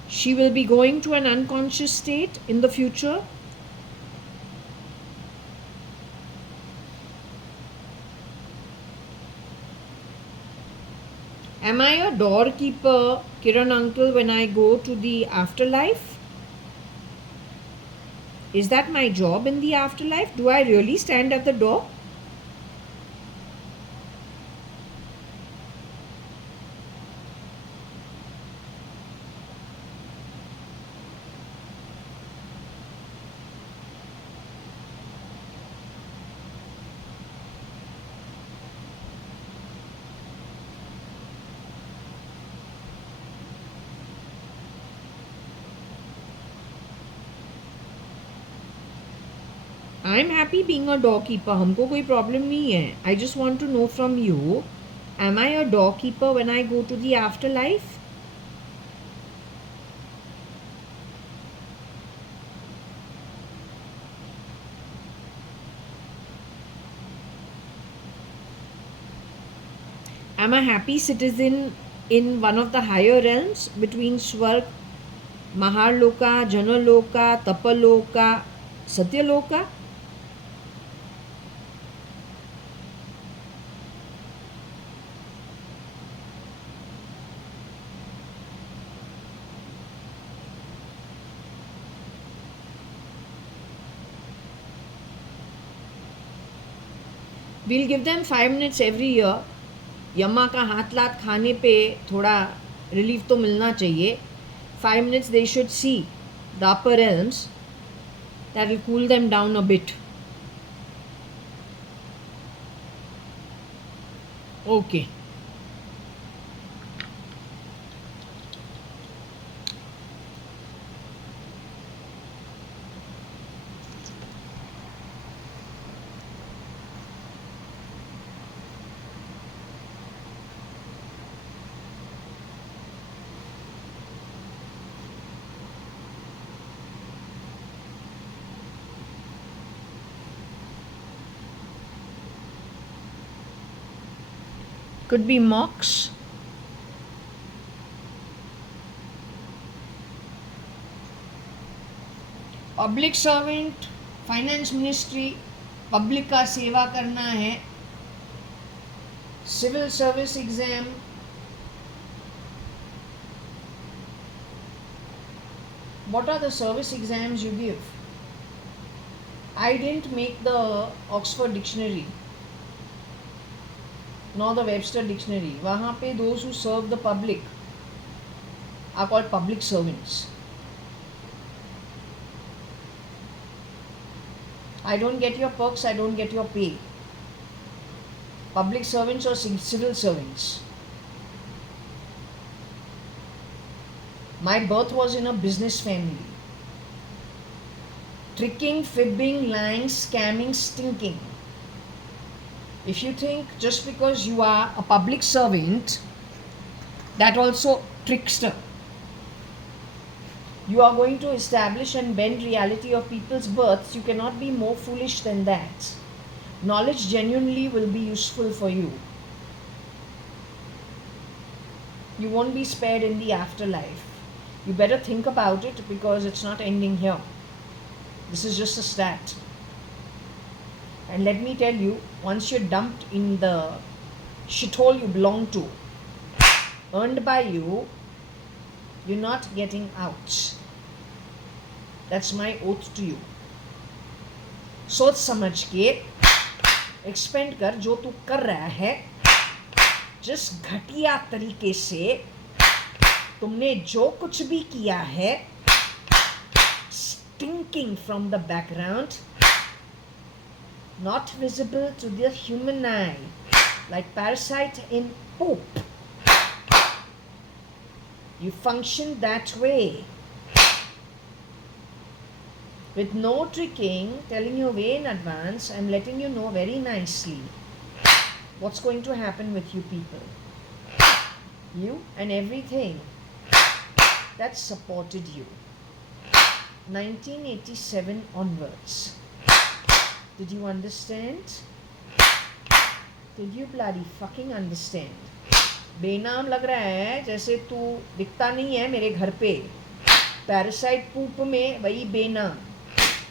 She will be going to an unconscious state in the future. Am I a doorkeeper, Kiran uncle, when I go to the afterlife? Is that my job in the afterlife? Do I really stand at the door? I am happy being a dog keeper. हमको कोई problem नहीं है. I just want to know from you, am I a dog keeper when I go to the afterlife? Am I a happy citizen in one of the higher realms between Swarg, Maharloka, Janaloka, Tapaloka, Satyaloka? We'll give them 5 minutes every year. यम्मा का हाथ लात खाने पे थोड़ा relief तो मिलना चाहिए. 5 minutes they should see the upper realms. That will cool them down a bit. Okay. Could be mocks. Public servant, finance ministry, public का सेवा करना है. Civil service exam. What are the service exams you give? I didn't make the Oxford dictionary nor the Webster dictionary. वहाँ पे those who serve the public are called public servants. I don't get your perks, I don't get your pay. Public servants or civil servants. My birth was in a business family. Tricking, fibbing, lying, scamming, stinking. If you think just because you are a public servant, that also trickster, you are going to establish and bend reality of people's births, you cannot be more foolish than that. Knowledge genuinely will be useful for you. You won't be spared in the afterlife. You better think about it because it's not ending here. This is just a stat. And let me tell you, once you're dumped in the shithole you belong to, earned by you, you're not getting out. That's my oath to you. सोच समझ के expand कर जो तू कर रहा है. जिस घटिया तरीके से तुमने जो कुछ भी किया है, stinking lurking from the background, not visible to the human eye, like parasite in poop. You function that way. With no tricking, telling you way in advance, I'm letting you know very nicely what's going to happen with you people. You and everything that supported you. 1987 onwards. Did you understand? Did you bloody fucking understand? बेनाम लग रहा है जैसे तू दिखता नहीं है मेरे घर पे. पैरासाइट पूप में वही बेनाम.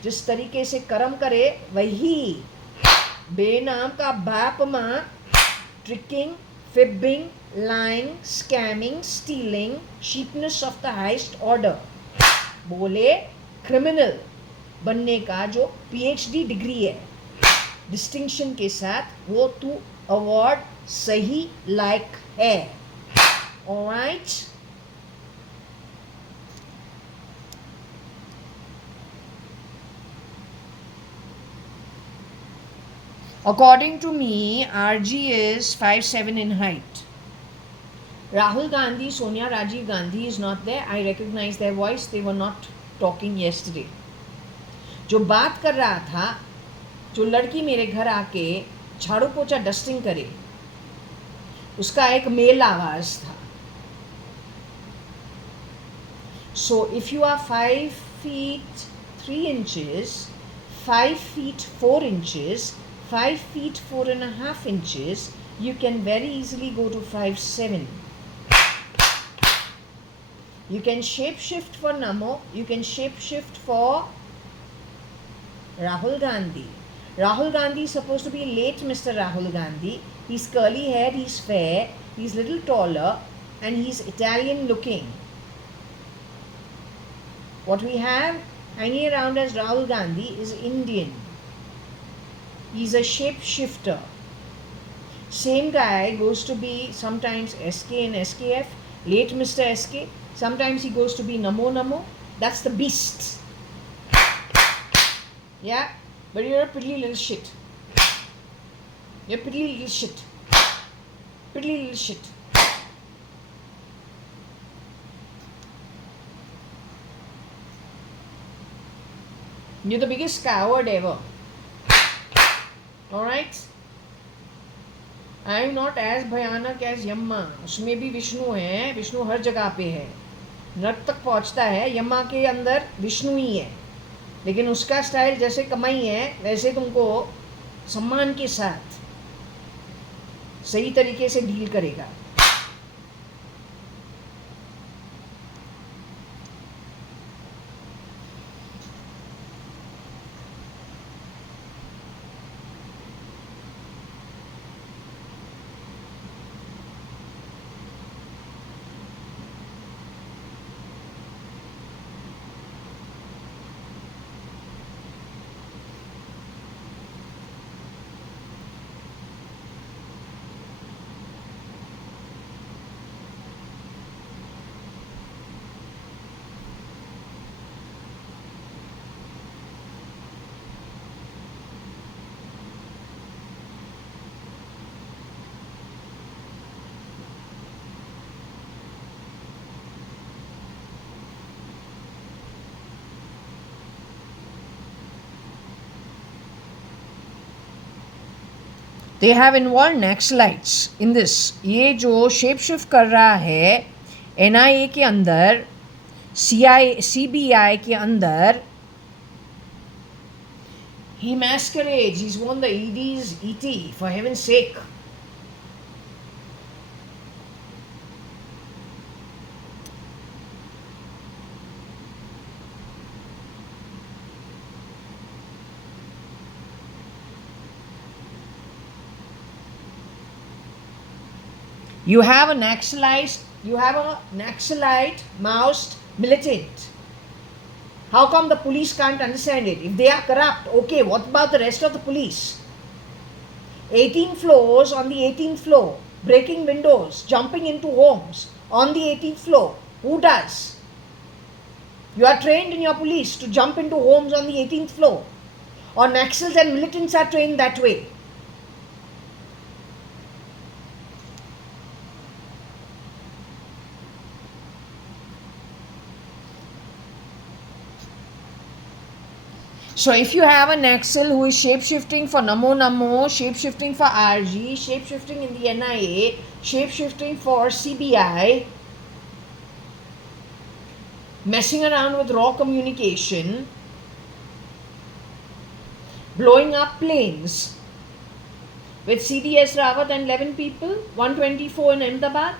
जिस तरीके से कर्म करे वही बेनाम का बाप माँ. Tricking, fibbing, lying, scamming, stealing, cheapness of the highest order. बोले क्रिमिनल बनने का जो PhD डिग्री है डिस्टिंक्शन के साथ, वो तू अवार्ड सही लायक है. Alright. According to me, RG is 5'7" in height. Rahul Gandhi, Sonia Rajiv Gandhi is not there. I recognize their voice. They were not talking yesterday. जो बात कर रहा था, जो लड़की मेरे घर आके झाड़ू पोछा डस्टिंग करे, उसका एक मेल आवाज था. So if you are 5 feet 3 inches, 5 feet 4 inches, 5 feet 4.5 inches, you can very easily go to 5'7". You can shapeshift for Namo, you can shapeshift for Rahul Gandhi. Rahul Gandhi is supposed to be late Mr. Rahul Gandhi. He's curly haired, he's fair, he's little taller, and he's Italian looking. What we have hanging around as Rahul Gandhi is Indian. He's a shapeshifter. Same guy goes to be sometimes SK and SKF, late Mr. SK. Sometimes he goes to be Namo Namo. That's the beast. Yeah, but you're a pretty little shit. You're a pretty little shit. Pretty little shit. You're the biggest coward ever. Alright? I am not as भयानक as यम्मा. उसमें भी विष्णु है. विष्णु हर जगह पे है. नर्क तक पहुंचता है. यम्मा के अंदर विष्णु ही है. लेकिन उसका स्टाइल जैसे कमाई है वैसे तुमको सम्मान के साथ सही तरीके से डील करेगा. They have involved Naxalites in this. ये जो शेप शिफ्ट कर रहा है NIA के अंदर, CBI के अंदर, he masquerades. He's worn the ED's ET, for heaven's sake. You have a Naxalite Maoist militant. How come the police can't understand it? If they are corrupt, okay, what about the rest of the police? 18 floors on the 18th floor, breaking windows, jumping into homes on the 18th floor. Who does? You are trained in your police to jump into homes on the 18th floor. Or Naxals and militants are trained that way. So if you have a Naxal who is shape-shifting for Namo Namo, shape-shifting for RG, shape-shifting in the NIA, shape-shifting for CBI, messing around with raw communication, blowing up planes with CDS Rawat and 11 people, 124 in Ahmedabad,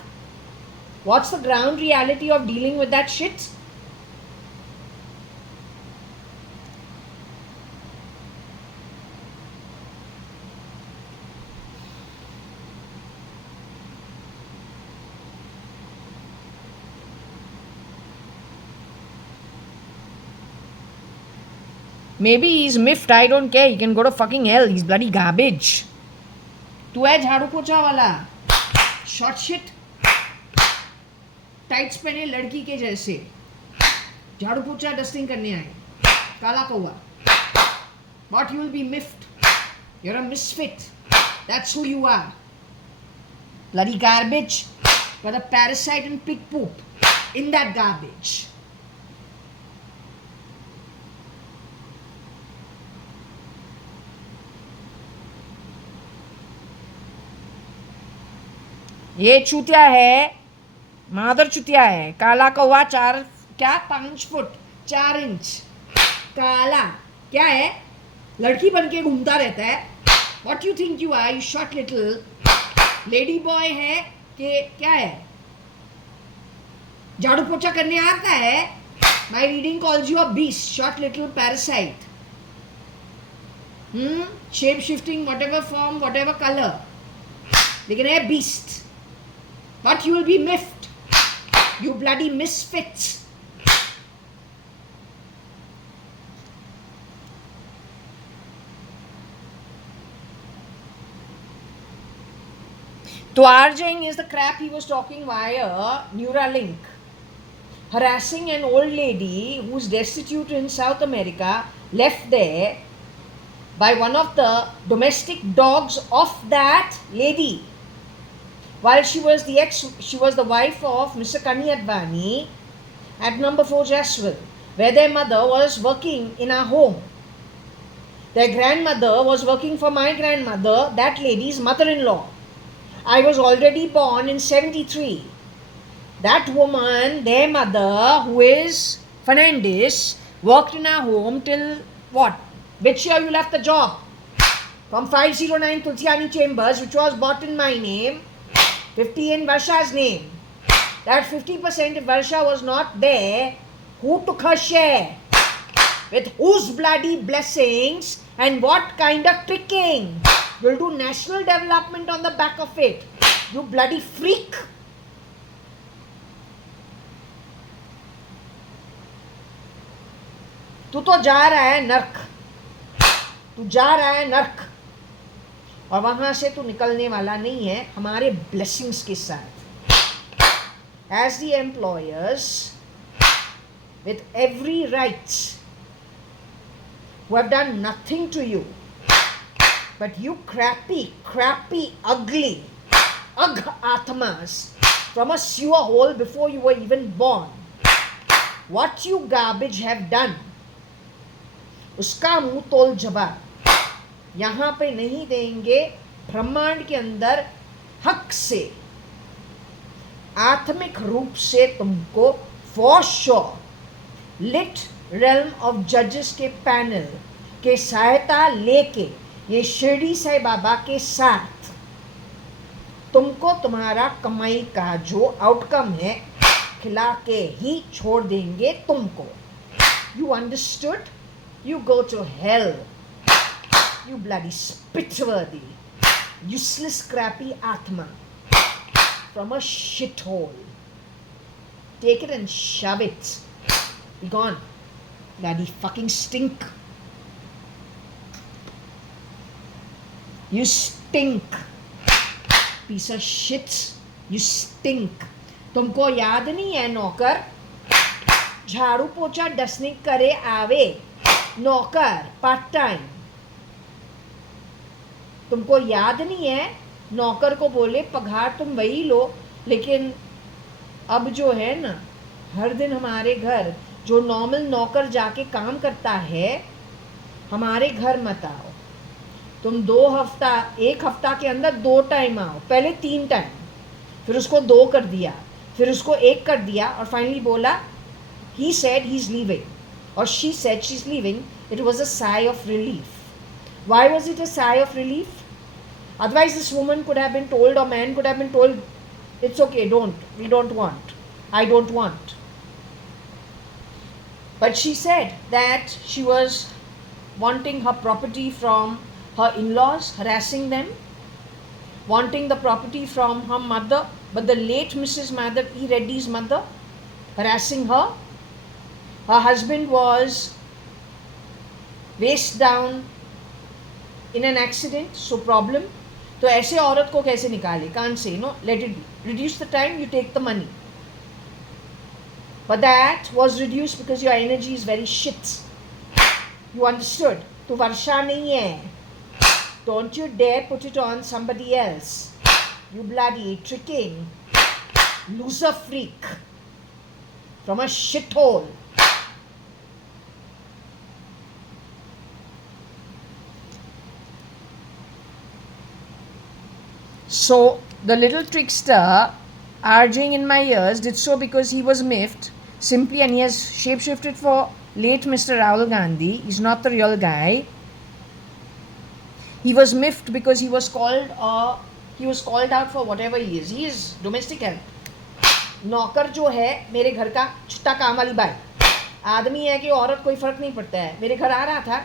what's the ground reality of dealing with that shit? Maybe he's miffed, I don't care. He can go to fucking hell. He's bloody garbage. तू है झाड़ू पोछा वाला, short shit, tights पहने लड़की के जैसे, झाड़ू पोछा डस्टिंग करने आए, काला कौवा. But you will be miffed. You're a misfit. That's who you are. Bloody garbage. You're the parasite and pig poop in that garbage. ये चूतिया है, मादर चूतिया है, काला कौवा 5 फुट 4 इंच, काला क्या है, लड़की बन के घूमता रहता है. What you think you are, you short little lady boy है कि क्या है, झाड़ू पोछा करने आता है. My reading calls you a beast, short little parasite. Shape shifting, whatever form, whatever color, लेकिन है beast. But you will be miffed, you bloody misfits. Twarjing is the crap he was talking via Neuralink. Harassing an old lady who's destitute in South America, left there by one of the domestic dogs of that lady. While she was the wife of Mr. JAYA.ADVANI at number 4 Jaswell, where their mother was working in our home. Their grandmother was working for my grandmother, that lady's mother-in-law. I was already born in 73. That woman, their mother, who is Fernandez, worked in our home till what? Which year you left the job? From 509 Tulsiani Chambers, which was bought in my name, 50 in Varsha's name. That 50%, if Varsha was not there, who took her share? With whose bloody blessings and what kind of tricking? You'll do national development on the back of it. You bloody freak. तू तो जा रहा है नर्क, तू जा रहा है नर्क, और वहां से तू निकलने वाला नहीं है हमारे ब्लेसिंग्स के साथ. As the employers with every right, who have done nothing to you, but you crappy, ugly, atmas from a sewer hole before you were even born, what you garbage have done, उसका मुंह तोल जवाब यहाँ पे नहीं देंगे. ब्रह्मांड के अंदर हक से, आत्मिक रूप से तुमको for sure lit realm of जजेस के पैनल के सहायता लेके ये शिरडी साईं बाबा के साथ तुमको तुम्हारा कमाई का जो आउटकम है खिला के ही छोड़ देंगे तुमको. You understood? You go to hell. You bloody spitworthy, useless, crappy Atma from a shithole. Take it and shove it. Be gone. Bloody fucking stink. You stink. Piece of shit. You stink. तुमको याद नहीं है नौकर? झाड़ू पोछा डसने करे आवे नौकर पार्ट टाइम. तुमको याद नहीं है? नौकर को बोले पगार तुम वही लो, लेकिन अब जो है ना, हर दिन हमारे घर जो नॉर्मल नौकर जाके काम करता है, हमारे घर मत आओ. तुम 1 हफ्ता के अंदर 2 टाइम आओ. पहले 3 टाइम, फिर उसको 2 कर दिया, फिर उसको 1 कर दिया, और फाइनली बोला he said he's leaving, or she said she's leaving. It was a sigh of relief. Why was it a sigh of relief? Otherwise this woman could have been told, or man could have been told, it's okay, we don't want, I don't want. But she said that she was wanting her property from her in-laws, harassing them, wanting the property from her mother, but the late Mrs. Madhav E. Reddy's mother, harassing her. Her husband was waist down in an accident, so problem. तो ऐसे औरत को कैसे निकाले? Can't say, no, let it be. Reduce the time, you take the money. But that was reduced because your energy is very shit. You understood? तो वर्षा नहीं है. Don't you dare put it on somebody else. You bloody tricking loser freak from a shithole. So the little trickster urging in my ears did so because he was miffed simply, and he has shapeshifted for late Mr. Rahul Gandhi. He's not the real guy. He was miffed because he was called out for whatever he is. He is domestic help. नौकर जो है मेरे घर का छुट्टा काम वाली by. आदमी है कि औरत, कोई फर्क नहीं पड़ता है. मेरे घर आ रहा था,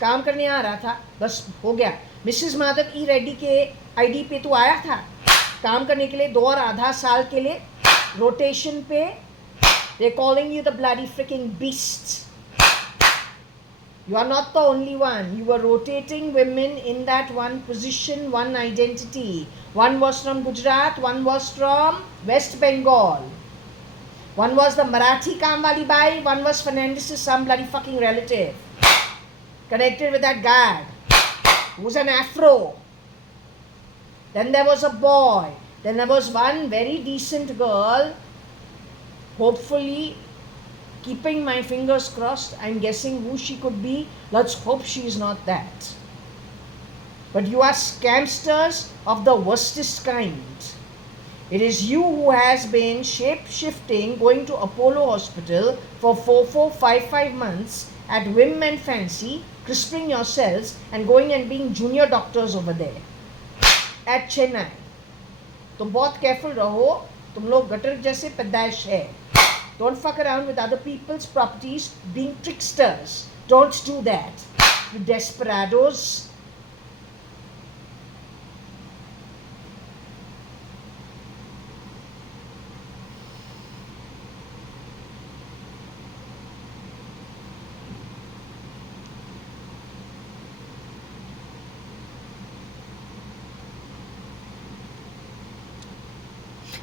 काम करने आ रहा था, बस हो गया. मिसेस माधव ई रेड्डी के आईडी पे तो आया था काम करने के लिए 2 और आधा साल के लिए रोटेशन पे. They're calling you the bloody freaking beast. You are not the only one. You were rotating women in that one position, one identity. One was from Gujarat, one was from West Bengal. One was the Marathi Kamwali Bai, one was Fernandez's some bloody fucking relative. Connected with that guy who's an afro. Then there was a boy. Then there was one very decent girl. Hopefully, keeping my fingers crossed, I'm guessing who she could be. Let's hope she is not that. But you are scamsters of the worstest kind. It is you who has been shape-shifting, going to Apollo Hospital for 4-5 months at whim and fancy, crisping yourselves and going and being junior doctors over there at Chennai. तो बहुत careful रहो, तुम लोग gutter जैसे पैदाइश है. Don't fuck around with other people's properties being tricksters. Don't do that, you desperados.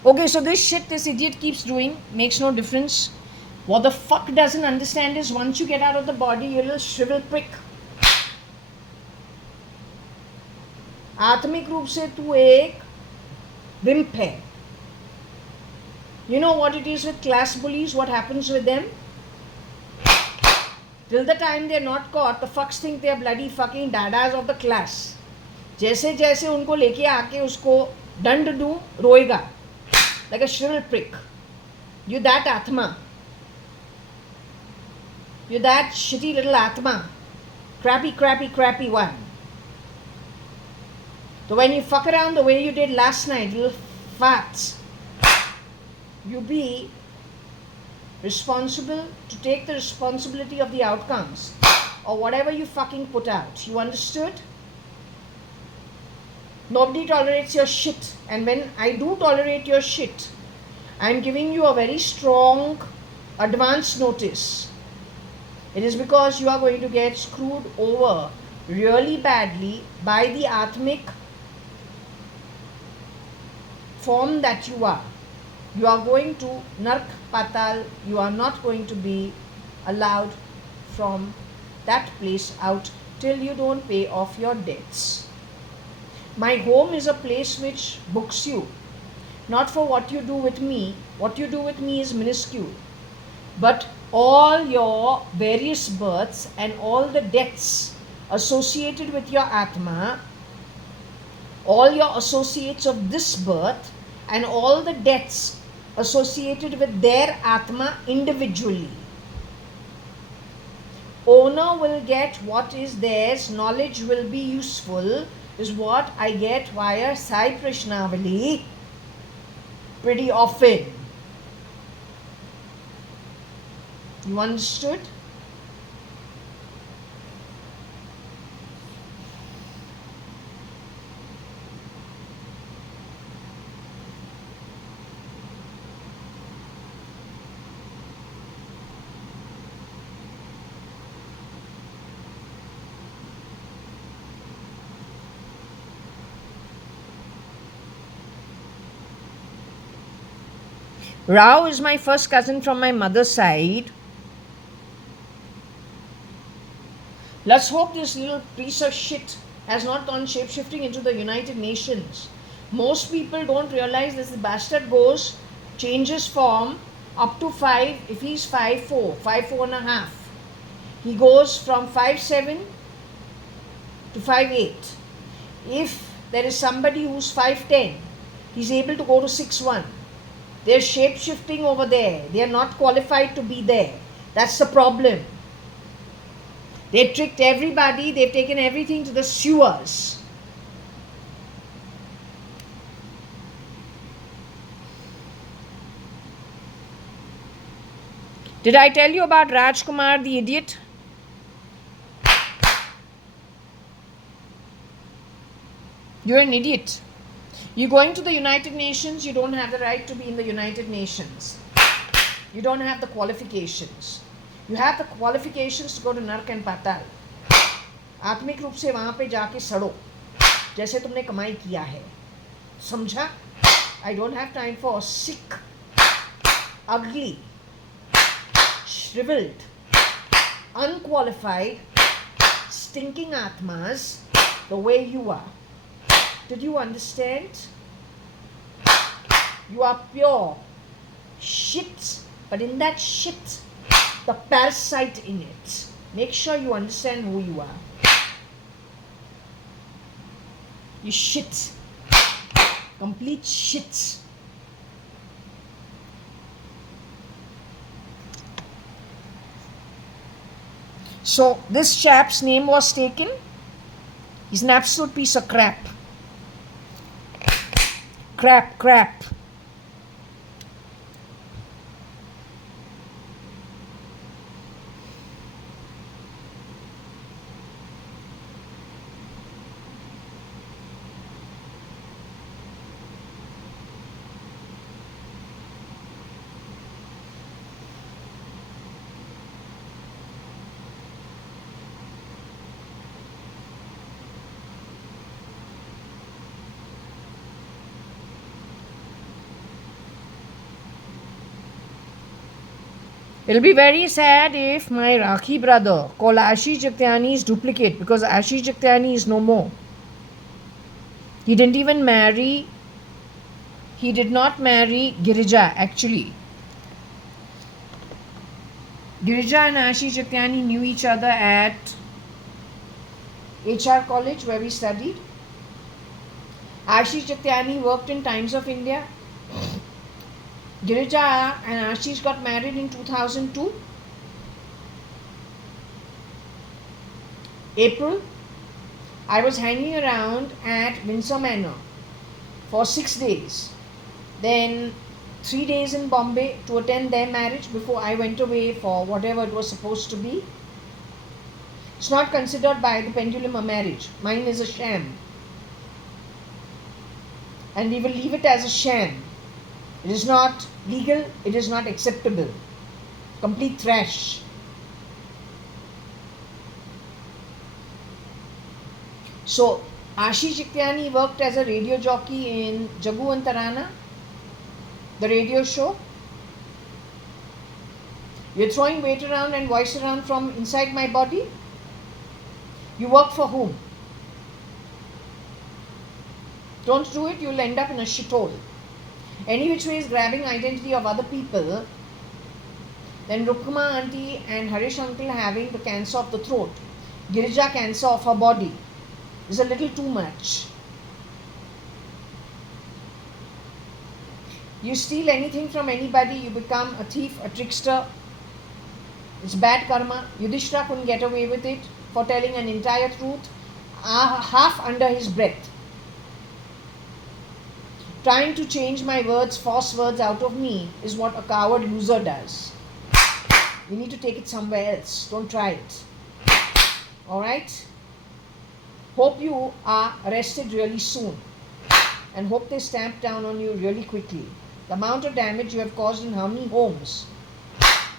Okay, so this shit this idiot keeps doing makes no difference. What the fuck doesn't understand is once you get out of the body, you little shrivel prick. आत्मिक रूप से तू एक wimp है. You know what it is with class bullies, what happens with them? Till the time they're not caught, the fucks think they're bloody fucking dadas of the class. जैसे जैसे उनको लेके आके उसको दंड दूं, रोएगा. Like a shrill prick. You that Atma. You that shitty little Atma. Crappy one. So when you fuck around the way you did last night, little farts, you be responsible to take the responsibility of the outcomes or whatever you fucking put out. You understood? Nobody tolerates your shit. And when I do tolerate your shit, I'm giving you a very strong advance notice. It is because you are going to get screwed over really badly by the Atmic form that you are. You are going to Nark Patal. You are not going to be allowed from that place out till you don't pay off your debts. My home is a place which books you, not for what you do with me. What you do with me is minuscule. But all your various births and all the deaths associated with your Atma, all your associates of this birth, and all the deaths associated with their Atma individually. Owner will get what is theirs, knowledge will be useful, is what I get via Sai Krishnavali pretty often. You understood? Rao is my first cousin from my mother's side. Let's hope this little piece of shit has not gone shapeshifting into the United Nations. Most people don't realize this bastard goes, changes form up to 5, if he's 5'4", 5'4.5". He goes from 5'7" to 5'8". If there is somebody who's 5'10", he's able to go to 6'1". They're shape-shifting over there. They are not qualified to be there. That's the problem. They tricked everybody. They've taken everything to the sewers. Did I tell you about Rajkumar the idiot? You're an idiot. You're going to the United Nations, you don't have the right to be in the United Nations. You don't have the qualifications. You have the qualifications to go to Nark and Patal. आत्मिक रूप से वहाँ पे जाके सड़ो जैसे तुमने कमाई किया है. समझा? I don't have time for sick, ugly, shriveled, unqualified, stinking atmas the way you are. Did you understand? You are pure shit, but in that shit, the parasite in it. Make sure you understand who you are. You shit. Complete shit. So, this chap's name was taken. He's an absolute piece of crap. Crap. It'll be very sad if my Rakhi brother called Ashish Jagtiani is duplicate, because Ashish Jagtiani is no more. He didn't even marry. He did not marry Girija actually. Girija and Ashish Jagtiani knew each other at HR college where we studied. Ashish Jagtiani worked in Times of India. Girija and Ashish got married in 2002. April. I was hanging around at Windsor Manor for 6 days. Then 3 days in Bombay to attend their marriage before I went away for whatever it was supposed to be. It's not considered by the pendulum a marriage. Mine is a sham. And we will leave it as a sham. It is not legal, it is not acceptable. Complete trash. So, Ashish Jagtiani worked as a radio jockey in Jagu and Tarana. The radio show? You're throwing weight around and voice around from inside my body? You work for whom? Don't do it, you'll end up in a shithole. Any which way is grabbing identity of other people, then Rukma auntie and Harish uncle having the cancer of the throat, Girija cancer of her body, is a little too much. You steal anything from anybody, you become a thief, a trickster. It's bad karma. Yudhishthira couldn't get away with it for telling an entire truth, half under his breath. Trying to change my words, false words out of me is what a coward loser does. You need to take it somewhere else. Don't try it. Alright? Hope you are arrested really soon. And hope they stamp down on you really quickly. The amount of damage you have caused in how many homes,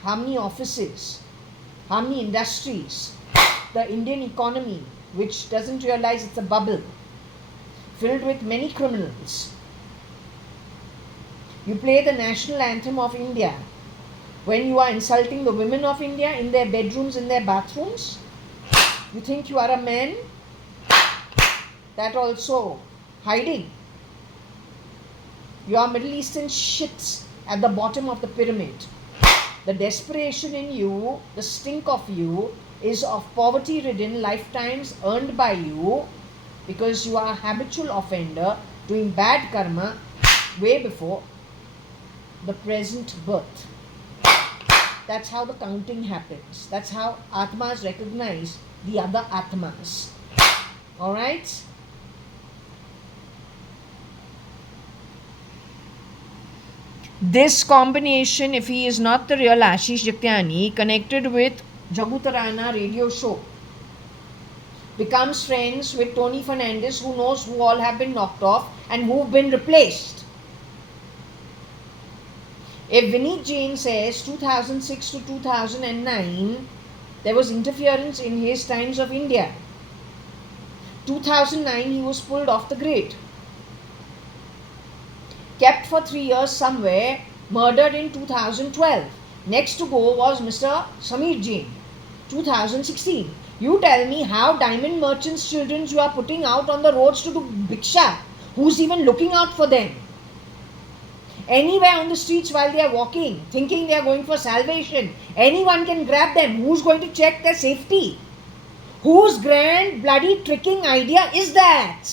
how many offices, how many industries, the Indian economy, which doesn't realize it's a bubble, filled with many criminals. You play the national anthem of India when you are insulting the women of India in their bedrooms, in their bathrooms. You think you are a man? That also hiding. You are Middle Eastern shits at the bottom of the pyramid. The desperation in you, the stink of you, is of poverty-ridden lifetimes earned by you because you are a habitual offender doing bad karma way before the present birth. That's how the counting happens. That's how Atmas recognize the other Atmas. Alright? This combination, if he is not the real Ashish Jatyani, connected with Jagutarana radio show, becomes friends with Tony Fernandez, who knows who all have been knocked off and who have been replaced. If Vineet Jain says 2006 to 2009, there was interference in his Times of India. 2009, he was pulled off the grid. Kept for 3 years somewhere, murdered in 2012. Next to go was Mr. Sameer Jain, 2016. You tell me how diamond merchants' children you are putting out on the roads to do bhiksha. Who's even looking out for them? Anywhere on the streets while they are walking, thinking they are going for salvation, anyone can grab them. Who's going to check their safety? Whose grand bloody tricking idea is that?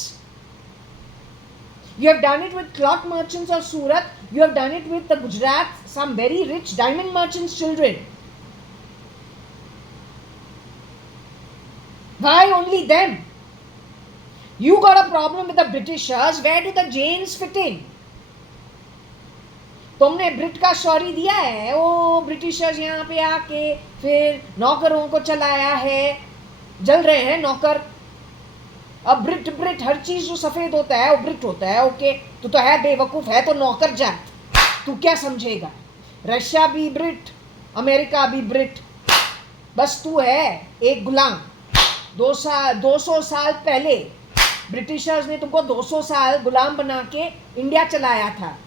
You have done it with cloth merchants of Surat. You have done it with the Gujarat, some very rich diamond merchants' children. Why only them? You got a problem with the Britishers. Where do the Jains fit in? तुमने ब्रिट का शौरी दिया है. ओ Britishers यहाँ पे आके फिर नौकरों को चलाया है. जल रहे हैं नौकर. अब ब्रिट हर चीज जो सफेद होता है वो ब्रिट होता है. ओके, तू तो है बेवकूफ, है तो नौकर जात. तू क्या समझेगा? रशिया भी ब्रिट, अमेरिका भी ब्रिट, बस तू है एक गुलाम. 200 साल पहले ब्रिटिशर्स ने तुमको 200 साल गुलाम बना के इंडिया चलाया था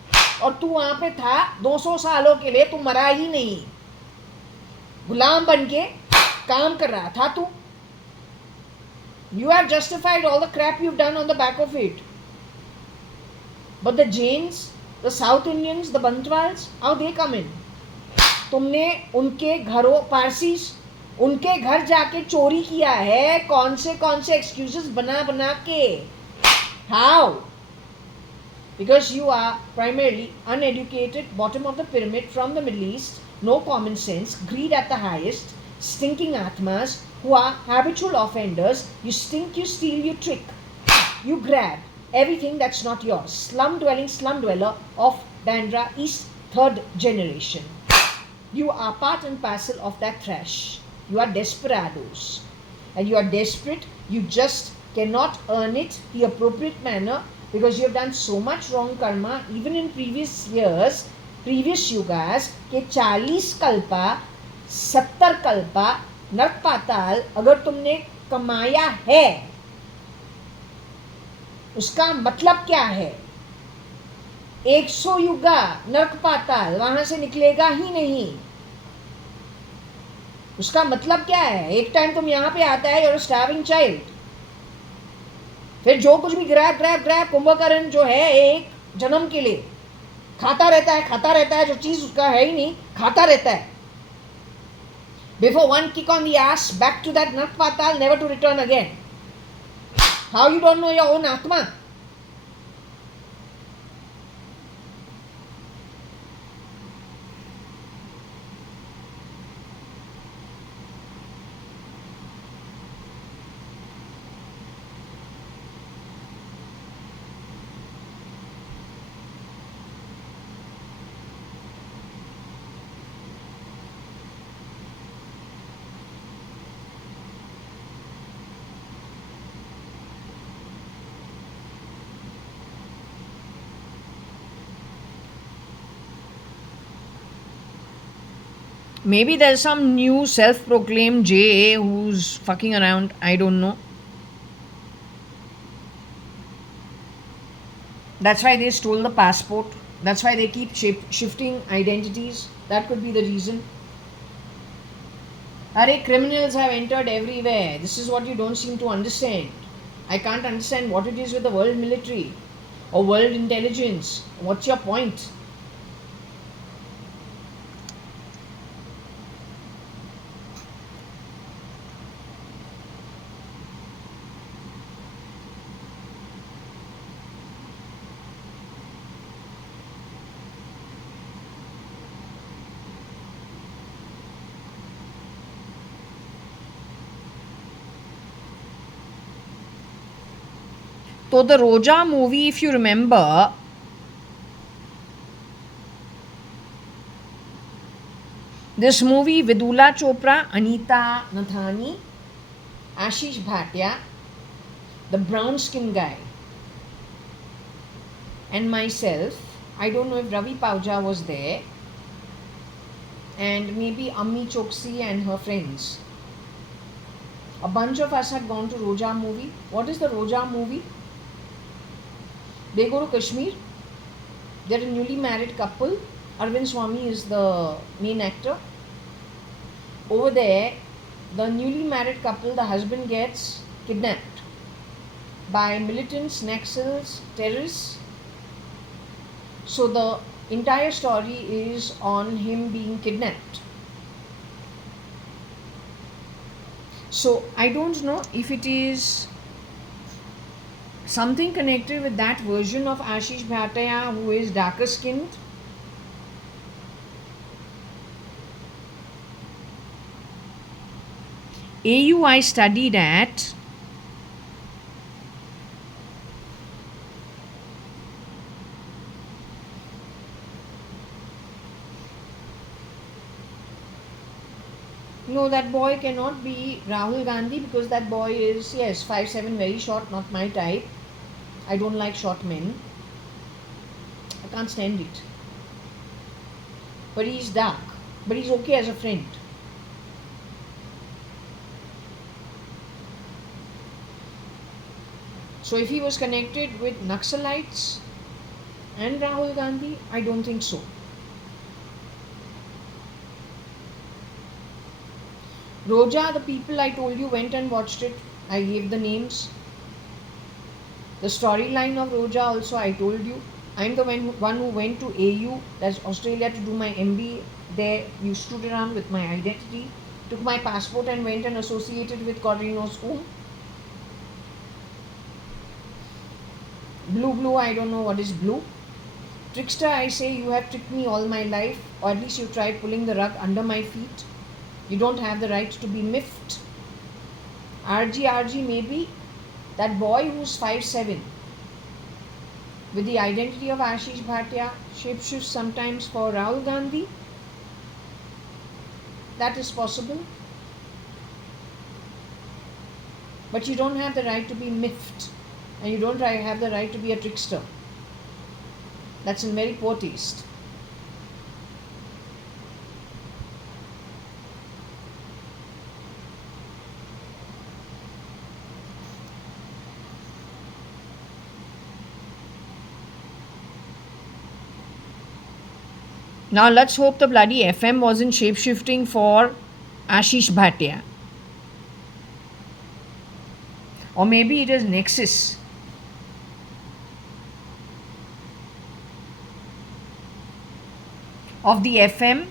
और तू वहां पे था 200 सालों के लिए. तू मरा ही नहीं, गुलाम बन के काम कर रहा था तू. You have justified all the crap you've done on the back of it. But the Jains, the South Indians, the Bantwals, how they come in? तुमने उनके घरों, पारसीस, उनके घर जाके चोरी किया है. कौन से excuses बना के. How? Because you are primarily uneducated, bottom of the pyramid from the Middle East, no common sense, greed at the highest, stinking Atmas who are habitual offenders. You stink, you steal, you trick, you grab everything that's not yours. Slum dweller of Bandra East, 3rd generation. You are part and parcel of that trash. You are desperados. And you are desperate. You just cannot earn it the appropriate manner because you have done so much wrong karma even in previous years, previous yugas, के 40 कल्पा, 70 कल्पा, नरक पाताल अगर तुमने कमाया है, उसका मतलब क्या है? 100 युगा नरक पाताल, वहां से निकलेगा ही नहीं। उसका मतलब क्या है? एक टाइम तुम यहां पे आता है, यूर स्टार्विंग चाइल्ड, फिर जो कुछ भी ग्रैब ग्रैब ग्रैब कुंभकर्ण जो है एक जन्म के लिए खाता रहता है, जो चीज उसका है ही नहीं खाता रहता है। Before one kick on the ass, back to that Nark Patal, never to return again. How you don't know your own Atma? Maybe there's some new self-proclaimed JA who's fucking around. I don't know. That's why they stole the passport. That's why they keep shifting identities. That could be the reason. Arey, criminals have entered everywhere. This is what you don't seem to understand. I can't understand what it is with the world military or world intelligence. What's your point? So the Roja movie, if you remember, this movie, Vidula Chopra, Anita Nathani, Ashish Bhatia, the brown skin guy, and myself. I don't know if Ravi Pauja was there, and maybe Ammi Choksi and her friends. A bunch of us had gone to Roja movie. What is the Roja movie? They go to Kashmir. They're a newly married couple. Arvind Swamy is the main actor. Over there, the newly married couple, the husband gets kidnapped by militants, Naxals, terrorists. So the entire story is on him being kidnapped. So I don't know if it is something connected with that version of Ashish Bhatia who is darker skinned. AU I studied at. No, that boy cannot be Rahul Gandhi because that boy is, yes, 5'7", very short, not my type. I don't like short men. I can't stand it. But he's dark. But he's okay as a friend. So if he was connected with Naxalites and Rahul Gandhi, I don't think so. Roja, the people I told you went and watched it. I gave the names. The storyline of Roja also I told you. I'm the one who went to AU, that's Australia, to do my MBA. There you stood around with my identity, took my passport and went and associated with Corrinos whom? Blue, I don't know what is blue. Trickster, I say you have tricked me all my life, or at least you tried pulling the rug under my feet. You don't have the right to be miffed. RG, maybe that boy who's 5'7", with the identity of Ashish Bhatia, shapeshifts sometimes for Rahul Gandhi. That is possible. But you don't have the right to be miffed. And you don't have the right to be a trickster. That's in very poor taste. Now let's hope the bloody FM wasn't shapeshifting for Ashish Bhatia. Or maybe it is Nexus. Of the FM,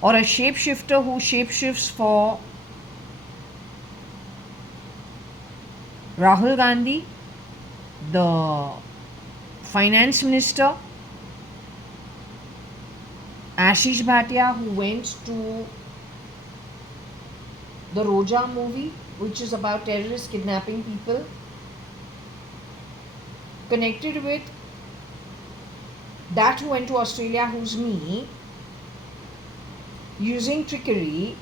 or a shapeshifter who shapeshifts for Rahul Gandhi, the finance minister, Ashish Bhatia, who went to the Roja movie, which is about terrorists kidnapping people, connected with that who went to Australia, who's me, using trickery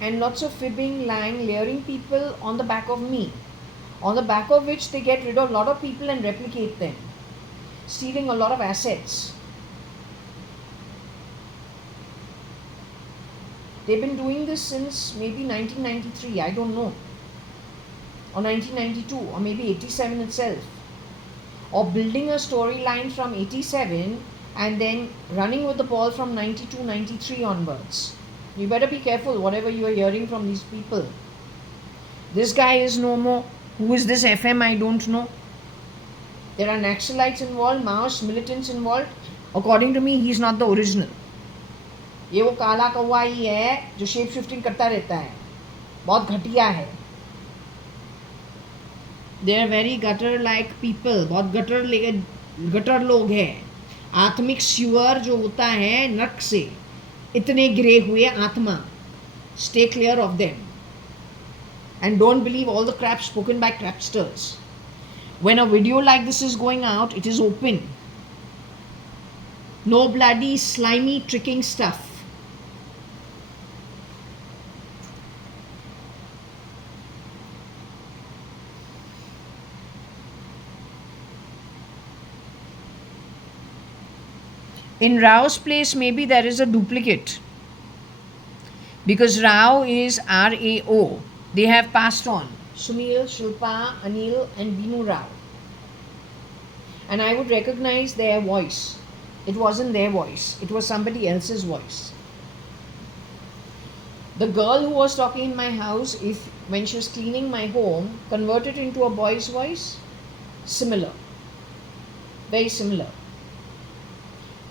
and lots of fibbing, lying, layering people on the back of me, on the back of which they get rid of a lot of people and replicate them, stealing a lot of assets. They've been doing this since maybe 1993, I don't know, or 1992, or maybe 87 itself, or building a storyline from 87 and then running with the ball from 92, 93 onwards. You better be careful whatever you are hearing from these people. This guy is no more. Who is this FM? I don't know. There are Naxalites involved, Maoist militants involved. According to me, he is not the original. ये वो काला कौवा ही है जो shape shifting करता रहता है, बहुत घटिया है. They are very gutter like people, बहुत गटर लोग हैं. आत्मिक स्यूअर जो होता है नरक से, इतने गिरे हुए आत्मा. Stay clear of them. And don't believe all the crap spoken by crapsters. When a video like this is going out, it is open. No bloody slimy tricking stuff. In Rao's place, maybe there is a duplicate. Because Rao is RAO. They have passed on. Sunil, Shilpa, Anil and Binu Rao. And I would recognize their voice. It wasn't their voice. It was somebody else's voice. The girl who was talking in my house, when she was cleaning my home, converted into a boy's voice. Similar. Very similar.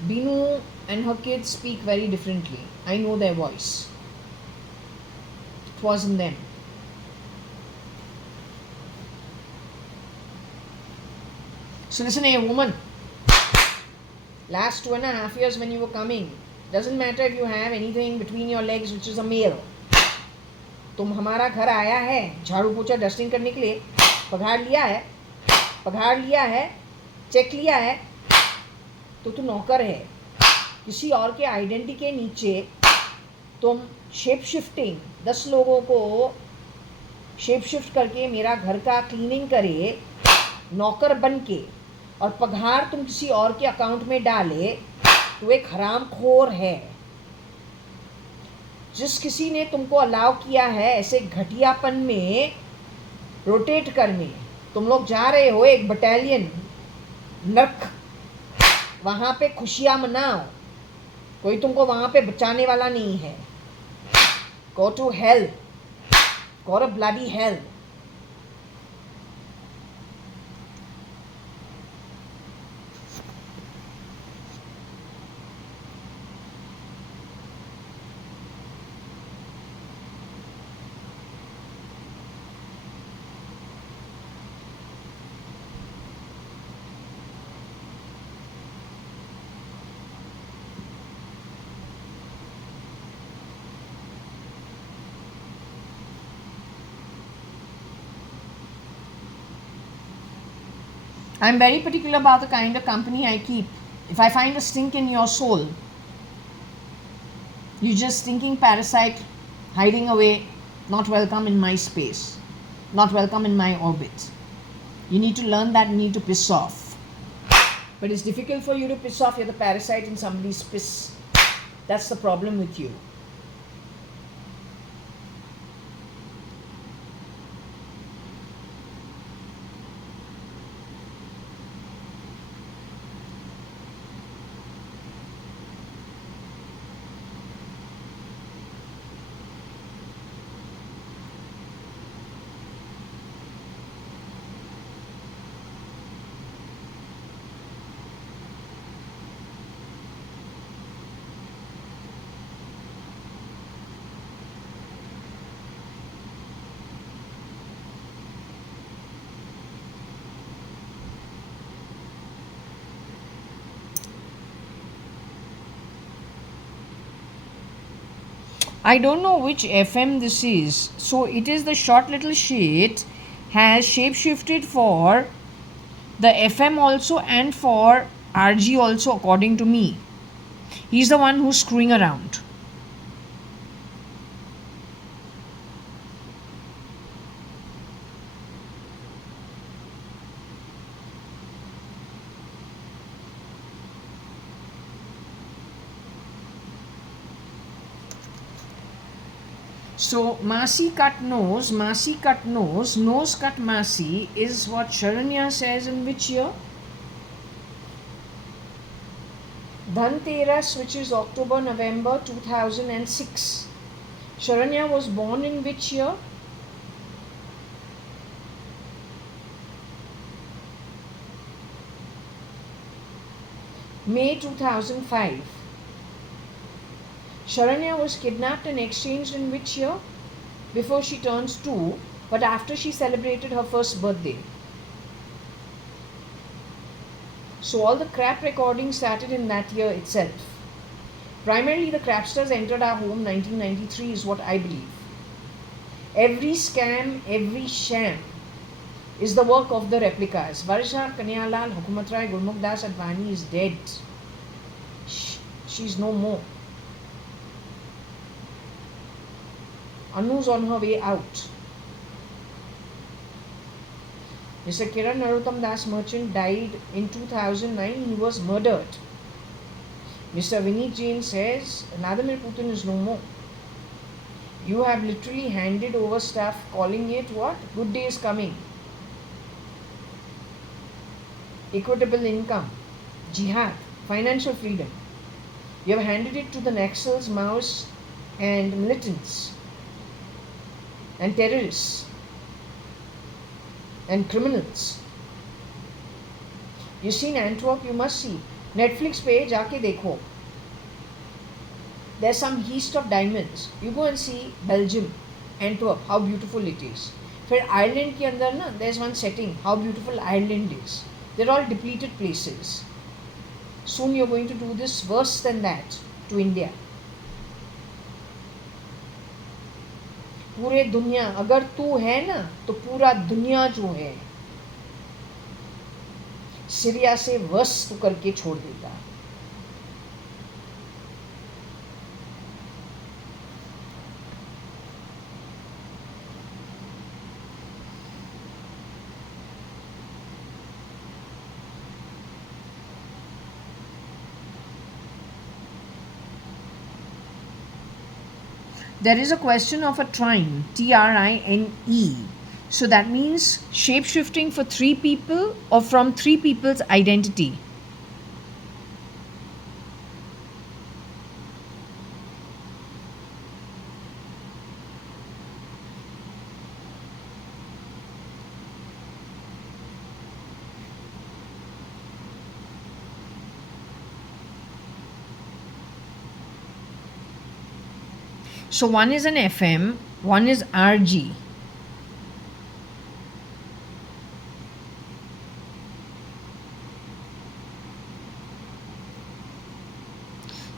Binu and her kids speak very differently. I know their voice. It wasn't them. So listen, hey woman, last 2.5 years when you were coming, doesn't matter if you have anything between your legs which is a male. तुम हमारा घर आया है झाड़ू पोछा dusting करने के लिए, पगार लिया है, चेक लिया है, तो तू नौकर है. किसी और के आइडेंटिटी के नीचे तुम शेप शिफ्टिंग 10 लोगों को शेप शिफ्ट करके मेरा घर का क्लीनिंग करे नौकर बन के, और पगार तुम किसी और के अकाउंट में डाले, तो एक हरामखोर है. जिस किसी ने तुमको अलाउ किया है ऐसे घटियापन में रोटेट करने, तुम लोग जा रहे हो एक बटालियन नर्क, वहाँ पे खुशियाँ मनाओ. कोई तुमको वहाँ पे बचाने वाला नहीं है. Go to hell. Go to bloody hell. I'm very particular about the kind of company I keep. If I find a stink in your soul, you're just stinking parasite hiding away, not welcome in my space, not welcome in my orbit. You need to learn that you need to piss off. But it's difficult for you to piss off. You're the parasite in somebody's piss. That's the problem with you. I don't know which FM this is. So it is the short little shit has shapeshifted for the FM also and for RG also, according to me. He's the one who's screwing around. So Masi cut nose, nose cut Masi is what Sharanya says in which year? Dhanteras, which is October, November 2006. Sharanya was born in which year? May 2005. Sharanya was kidnapped and exchanged in which year? Before she turns 2, but after she celebrated her first birthday. So all the crap recording started in that year itself. Primarily the crapsters entered our home 1993 is what I believe. Every scam, every sham is the work of the replicas. Varsha Kanyalal Hukumatrai Gurmukh Das Advani is dead. She's no more. Anu's on her way out. Mr. Kiran Narottam Das Merchant died in 2009. He was murdered. Mr. Vineet Jain says, Vladimir Putin is no more. You have literally handed over stuff, calling it what? Good days coming. Equitable income, jihad, financial freedom. You have handed it to the Naxals, Maoists and militants and terrorists and criminals. You've seen Antwerp, you must see. Netflix पे जाके देखो. There's some heast of diamonds. You go and see Belgium, Antwerp, how beautiful it is. फिर Ireland के अंदर ना, there's one setting, how beautiful Ireland is. They're all depleted places. Soon you're going to do this worse than that to India. पूरे दुनिया, अगर तू है ना तो पूरा दुनिया जो है सीरिया से वर्स तो करके छोड़ देगा. There is a question of a trine, T-R-I-N-E. So that means shape-shifting for 3 people or from 3 people's identity. So one is an FM, one is RG.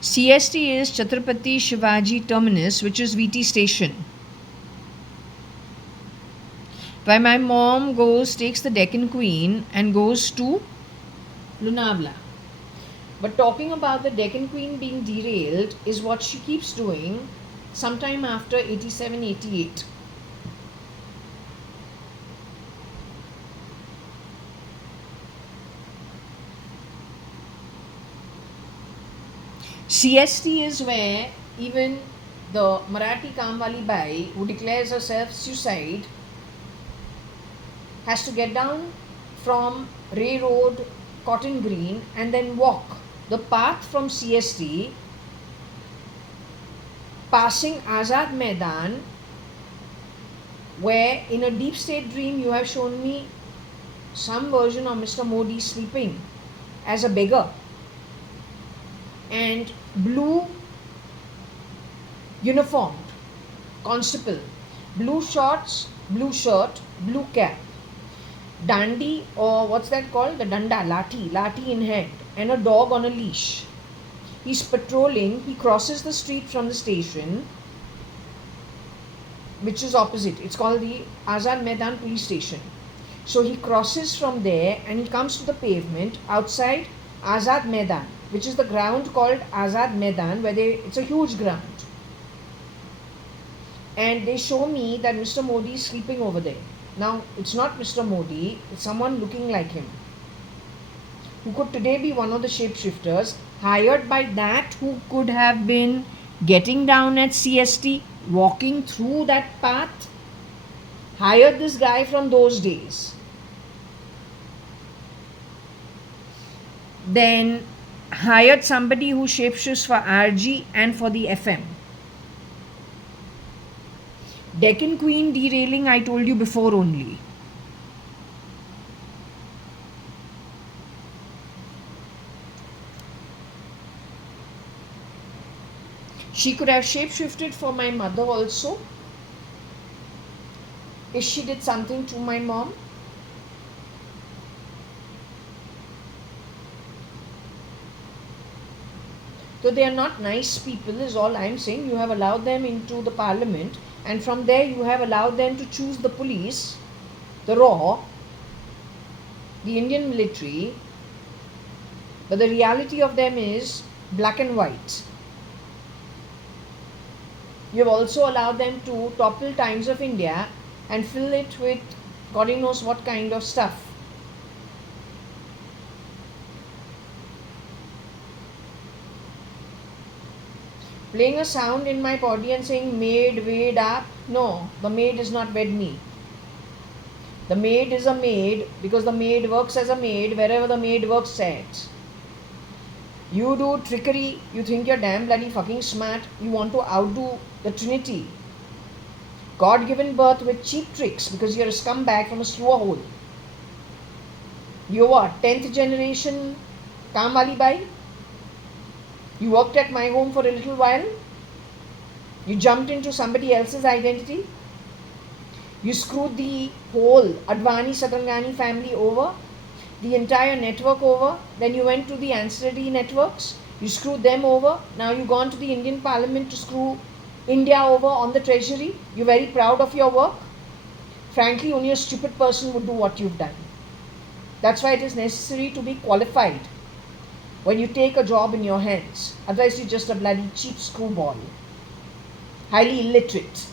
CST is Chhatrapati Shivaji Terminus, which is VT station. Why my mom takes the Deccan Queen and goes to Lonavala. But talking about the Deccan Queen being derailed is what she keeps doing sometime after 87-88. CST is where even the Marathi Kamwali Bai who declares herself suicide has to get down from Ray Road, Cotton Green and then walk the path from CST passing Azad Maidan, where in a deep state dream you have shown me some version of Mr. Modi sleeping as a beggar and blue uniformed constable, blue shorts, blue shirt, blue cap, dandi or what's that called, the danda, lati in hand and a dog on a leash. He's patrolling, he crosses the street from the station which is opposite. It's called the Azad Maidan police station. So he crosses from there and he comes to the pavement outside Azad Maidan, which is the ground called Azad Maidan, where it's a huge ground. And they show me that Mr. Modi is sleeping over there. Now, it's not Mr. Modi, it's someone looking like him, who could today be one of the shapeshifters, hired by that who could have been getting down at CST, walking through that path, hired this guy from those days. Then hired somebody who shapeshifts for RG and for the FM. Deccan Queen derailing, I told you before only. She could have shapeshifted for my mother also, if she did something to my mom. So they are not nice people is all I am saying. You have allowed them into the parliament, and from there you have allowed them to choose the police, the RAW, the Indian military, but the reality of them is black and white. You have also allowed them to topple Times of India and fill it with God knows what kind of stuff. Playing a sound in my body and saying maid, wade up. No, the maid is not wed me. The maid is a maid because the maid works as a maid wherever the maid works at. You do trickery, you think you're damn bloody fucking smart, you want to outdo the Trinity. God given birth with cheap tricks because you're a scumbag from a sewer hole. You're what, 10th generation Kaam wali bai? You worked at my home for a little while. You jumped into somebody else's identity. You screwed the whole Advani Satangani family over, the entire network over. Then you went to the ancillary networks. You screwed them over. Now you've gone to the Indian Parliament to screw India over on the treasury. You're very proud of your work. Frankly, only a stupid person would do what you've done. That's why it is necessary to be qualified when you take a job in your hands. Otherwise, you're just a bloody cheap screwball. Highly illiterate.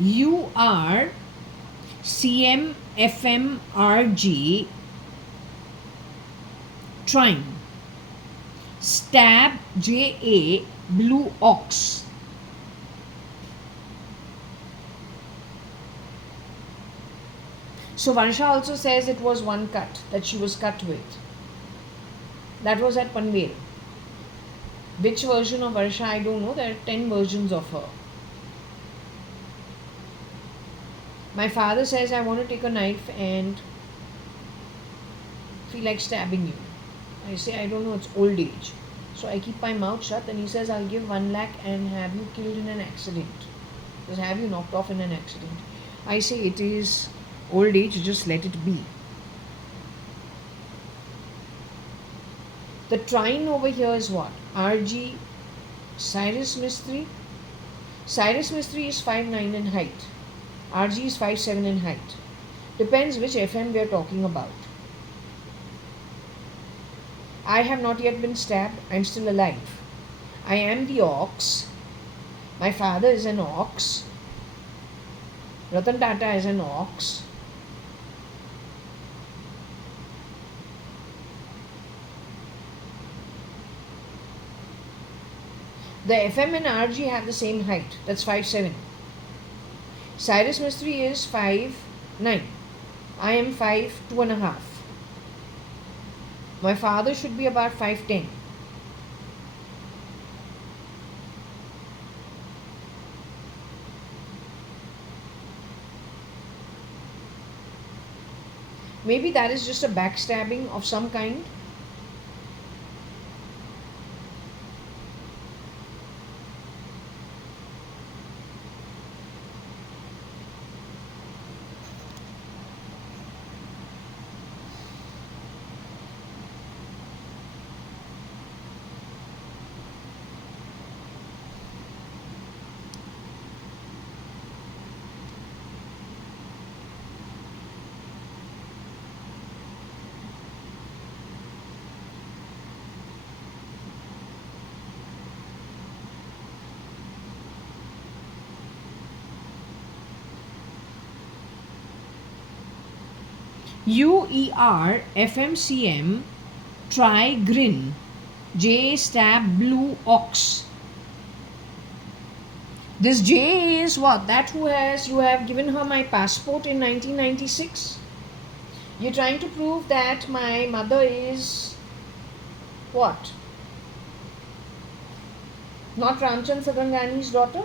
You are CM FMRG Trine. Stab JA Blue Ox. So Varsha also says it was one cut that she was cut with. That was at Panvel. Which version of Varsha I don't know. There are 10 versions of her. My father says I want to take a knife and feel like stabbing you. I say I don't know, it's old age. So I keep my mouth shut and he says I'll give 1 lakh and have you killed in an accident. Just have you knocked off in an accident. I say it is old age, just let it be. The trine over here is what? RG Cyrus Mistry. Cyrus Mistry is 5'9" in height. RG is 5'7" in height. Depends which FM we are talking about. I have not yet been stabbed. I am still alive. I am the ox. My father is an ox. Ratan Tata is an ox. The FM and RG have the same height. That's 5'7". Cyrus Mistry is 5'9". I am 5'2.5". My father should be about 5'10". Maybe that is just a backstabbing of some kind. UER FMCM Try Grin J Stab Blue Ox. This J is what? That who has, you have given her my passport in 1996. You're trying to prove that my mother is what? Not Ramchand Sadangani's daughter?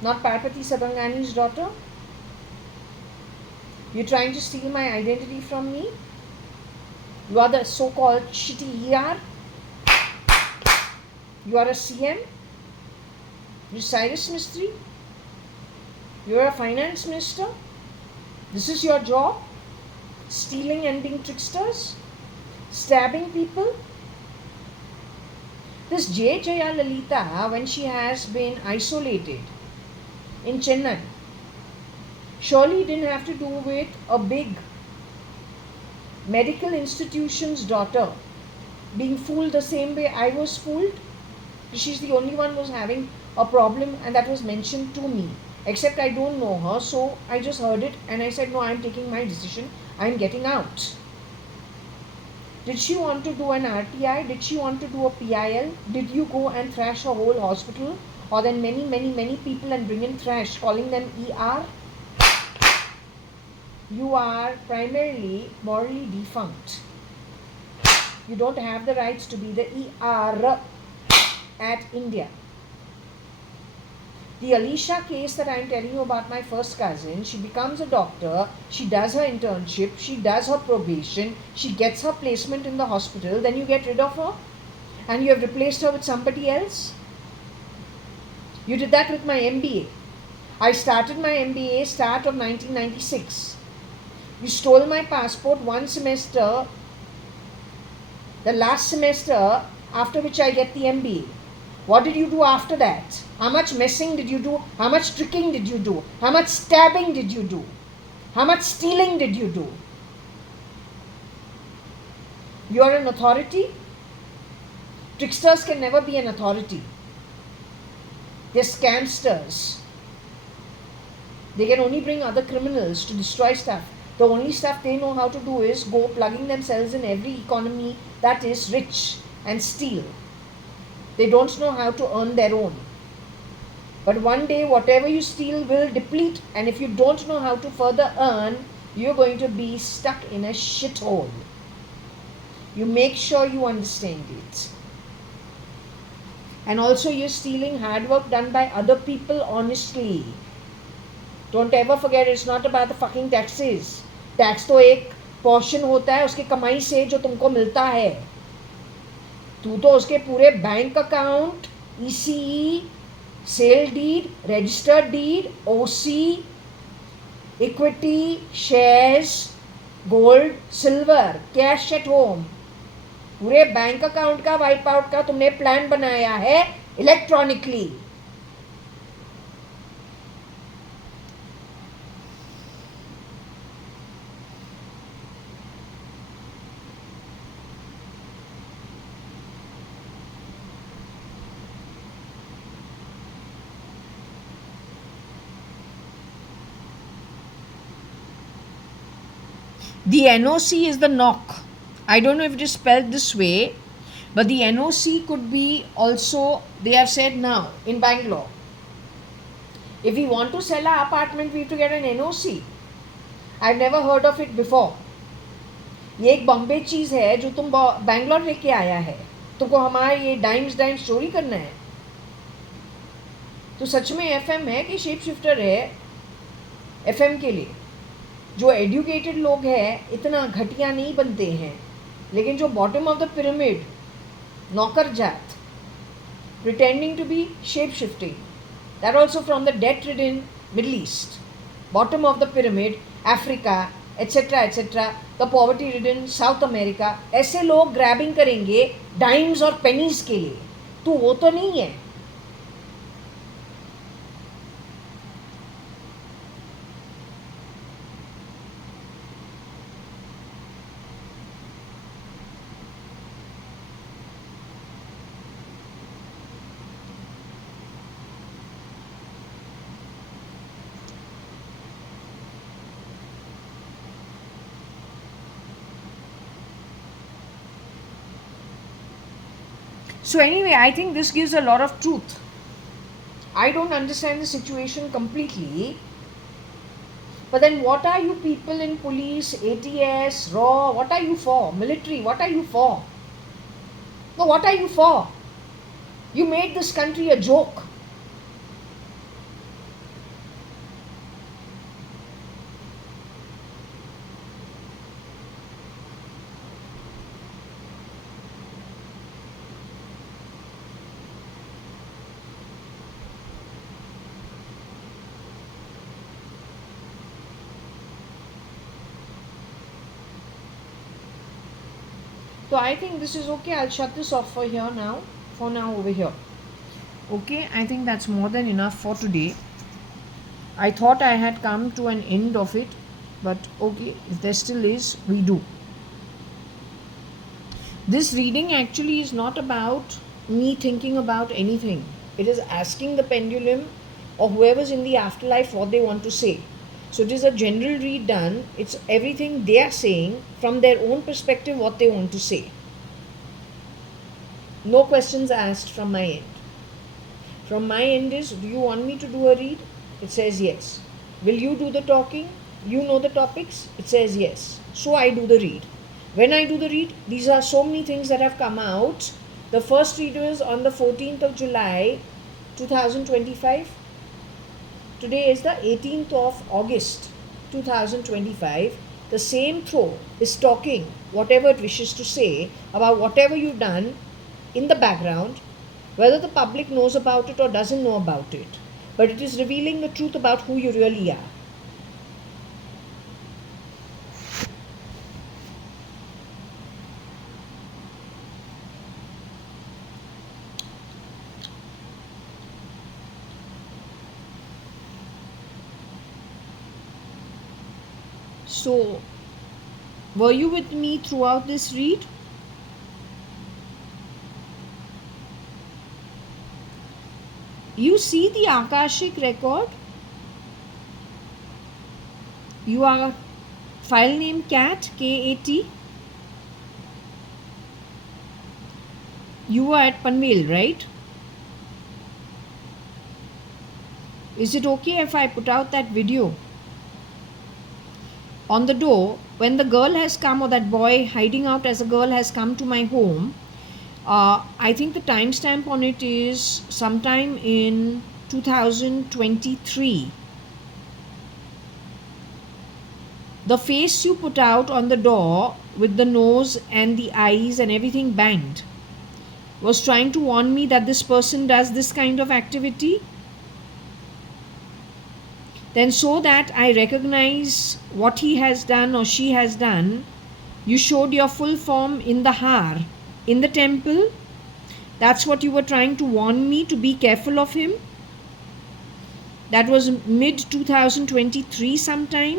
Not Parvati Sadangani's daughter? You're trying to steal my identity from me? You are the so-called shitty ER? You are a CM? You're Cyrus Mistry? You're a finance minister? This is your job? Stealing and being tricksters? Stabbing people? This Jaya Lalita, when she has been isolated in Chennai, surely didn't have to do with a big medical institution's daughter being fooled the same way I was fooled. She's the only one who was having a problem, and that was mentioned to me. Except I don't know her, so I just heard it and I said, no, I'm taking my decision. I'm getting out. Did she want to do an RTI? Did she want to do a PIL? Did you go and thrash a whole hospital? Or then many people and bring in thrash, calling them ER? You are primarily morally defunct. You don't have the rights to be the ER at India. The Alicia case that I am telling you about, my first cousin, she becomes a doctor, she does her internship, she does her probation, she gets her placement in the hospital, then you get rid of her and you have replaced her with somebody else. You did that with my MBA. I started my MBA start of 1996. You stole my passport one semester, the last semester, after which I get the MBA. What did you do after that? How much messing did you do? How much tricking did you do? How much stabbing did you do? How much stealing did you do? You are an authority? Tricksters can never be an authority. They're scamsters. They can only bring other criminals to destroy stuff. The only stuff they know how to do is go plugging themselves in every economy that is rich and steal. They don't know how to earn their own. But one day whatever you steal will deplete, and if you don't know how to further earn, you're going to be stuck in a shithole. You make sure you understand it. And also you're stealing hard work done by other people honestly. Don't ever forget, it's not about the fucking taxes. Tax तो एक portion होता है उसके कमाई से जो तुमको मिलता है. तू तो उसके पूरे bank account, ECE, sale deed, registered deed, OC, equity, shares, gold, silver, cash at home, पूरे बैंक अकाउंट का वाइप आउट का तुमने प्लान बनाया है electronically. The NOC is the knock. I don't know if it is spelled this way, But the NOC could be also, they have said now in Bangalore, if we want to sell our apartment, we have to get an NOC. I've never heard of it before. ये एक बॉम्बे चीज़ है जो तुम बैंगलोर लेके आया है, तुमको हमारा ये डाइम्स चोरी करना है. तो सच में FM है कि शेप शिफ्टर है? FM के लिए जो एडुकेटेड लोग हैं इतना घटिया नहीं बनते हैं, लेकिन जो बॉटम ऑफ द पिरामिड नौकर जात pretending to be shape shifting, that also from the debt ridden Middle East, bottom of the pyramid, Africa, etc., the poverty ridden South America, ऐसे लोग ग्रैबिंग करेंगे डाइम्स और पेनीज के लिए. तो वो तो नहीं है. So anyway, I think this gives a lot of truth. I don't understand the situation completely. But then what are you people in police, ATS, RAW, what are you for? Military, what are you for? No, what are you for? You made this country a joke. So I think this is okay. I'll shut this off for here now. For now over here. Okay, I think that's more than enough for today. I thought I had come to an end of it, but okay, if there still is, we do. This reading actually is not about me thinking about anything. It is asking the pendulum or whoever's in the afterlife what they want to say. So it is a general read done. It's everything they are saying from their own perspective what they want to say. No questions asked from my end. From my end is, do you want me to do a read? It says yes. Will you do the talking? You know the topics? It says yes. So I do the read. When I do the read, these are so many things that have come out. The first read was on the 14th of July 2025. Today is the 18th of August 2025. The same throw is talking whatever it wishes to say about whatever you've done in the background, whether the public knows about it or doesn't know about it. But it is revealing the truth about who you really are. So, were you with me throughout this read? You see the Akashic record? You are file name cat, K-A-T. You are at Panvel, right? Is it okay if I put out that video? On the door, when the girl has come, or that boy hiding out as a girl has come to my home, I think the timestamp on it is sometime in 2023. The face you put out on the door with the nose and the eyes and everything banged was trying to warn me that this person does this kind of activity. Then so that I recognize what he has done or she has done, you showed your full form in the har, in the temple. That's what you were trying to warn me, to be careful of him. That was mid 2023 sometime.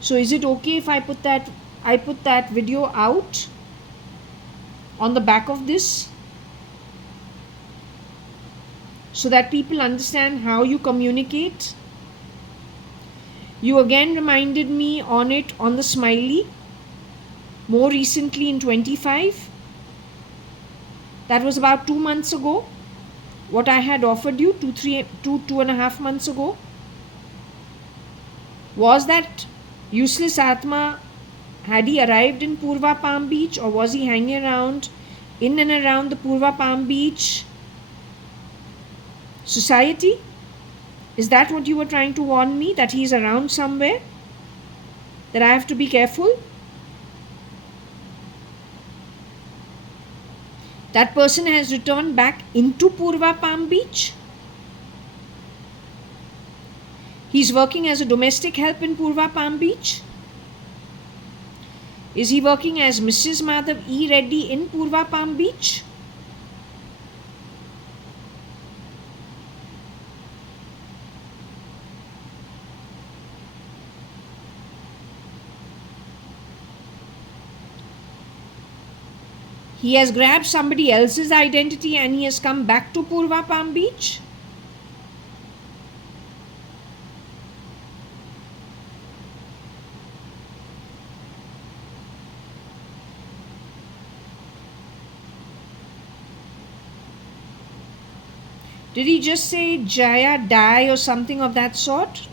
So is it okay if I put that video out on the back of this, so that people understand how you communicate? You again reminded me on it on the smiley, more recently in 25. That was about 2 months ago. What I had offered you 2.5 months ago. Was that useless Atma, had he arrived in Purva Palm Beach, or was he hanging around in and around the Purva Palm Beach society? Is that what you were trying to warn me, that he is around somewhere, that I have to be careful? That person has returned back into Purva Palm Beach. He's working as a domestic help in Purva Palm Beach. Is he working as Mrs. Madhav E. Reddy in Purva Palm Beach? He has grabbed somebody else's identity and he has come back to Purva Palm Beach. Did he just say Jaya, die or something of that sort?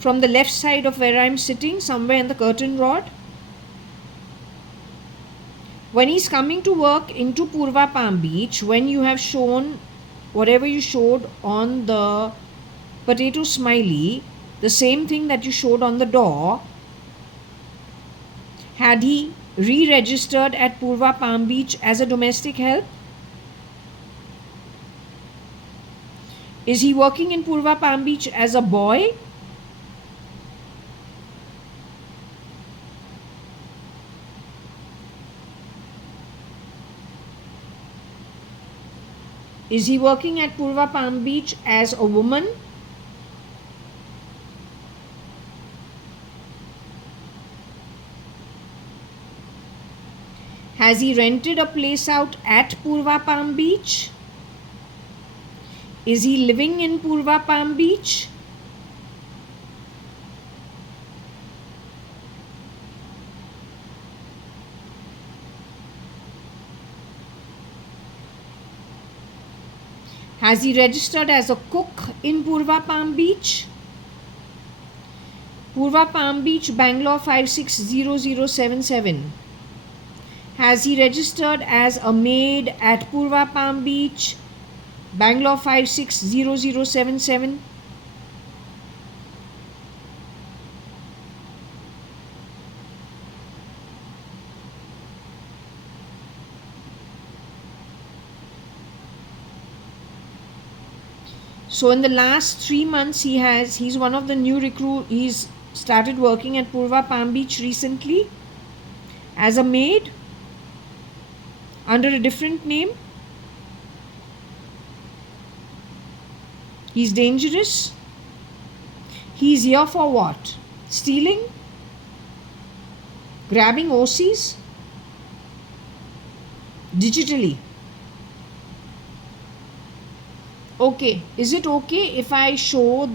From the left side of where I am sitting, somewhere in the curtain rod. When he's coming to work into Purva Palm Beach, when you have shown whatever you showed on the potato smiley, the same thing that you showed on the door, had he re-registered at Purva Palm Beach as a domestic help? Is he working in Purva Palm Beach as a boy? Is he working at Purva Palm Beach as a woman? Has he rented a place out at Purva Palm Beach? Is he living in Purva Palm Beach? Has he registered as a cook in Purva Palm Beach? Purva Palm Beach, Bangalore 560077. Has he registered as a maid at Purva Palm Beach, Bangalore 560077? So in the last 3 months he's one of the new recruit. He's started working at Purva Palm Beach recently as a maid under a different name. He's dangerous. He's here for what? Stealing? Grabbing OCs? Digitally. Okay, is it okay if I show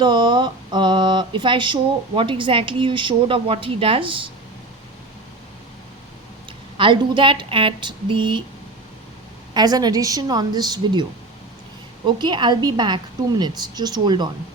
what exactly you showed of what he does? I'll do that as an addition on this video. Okay, I'll be back. 2 minutes. Just hold on.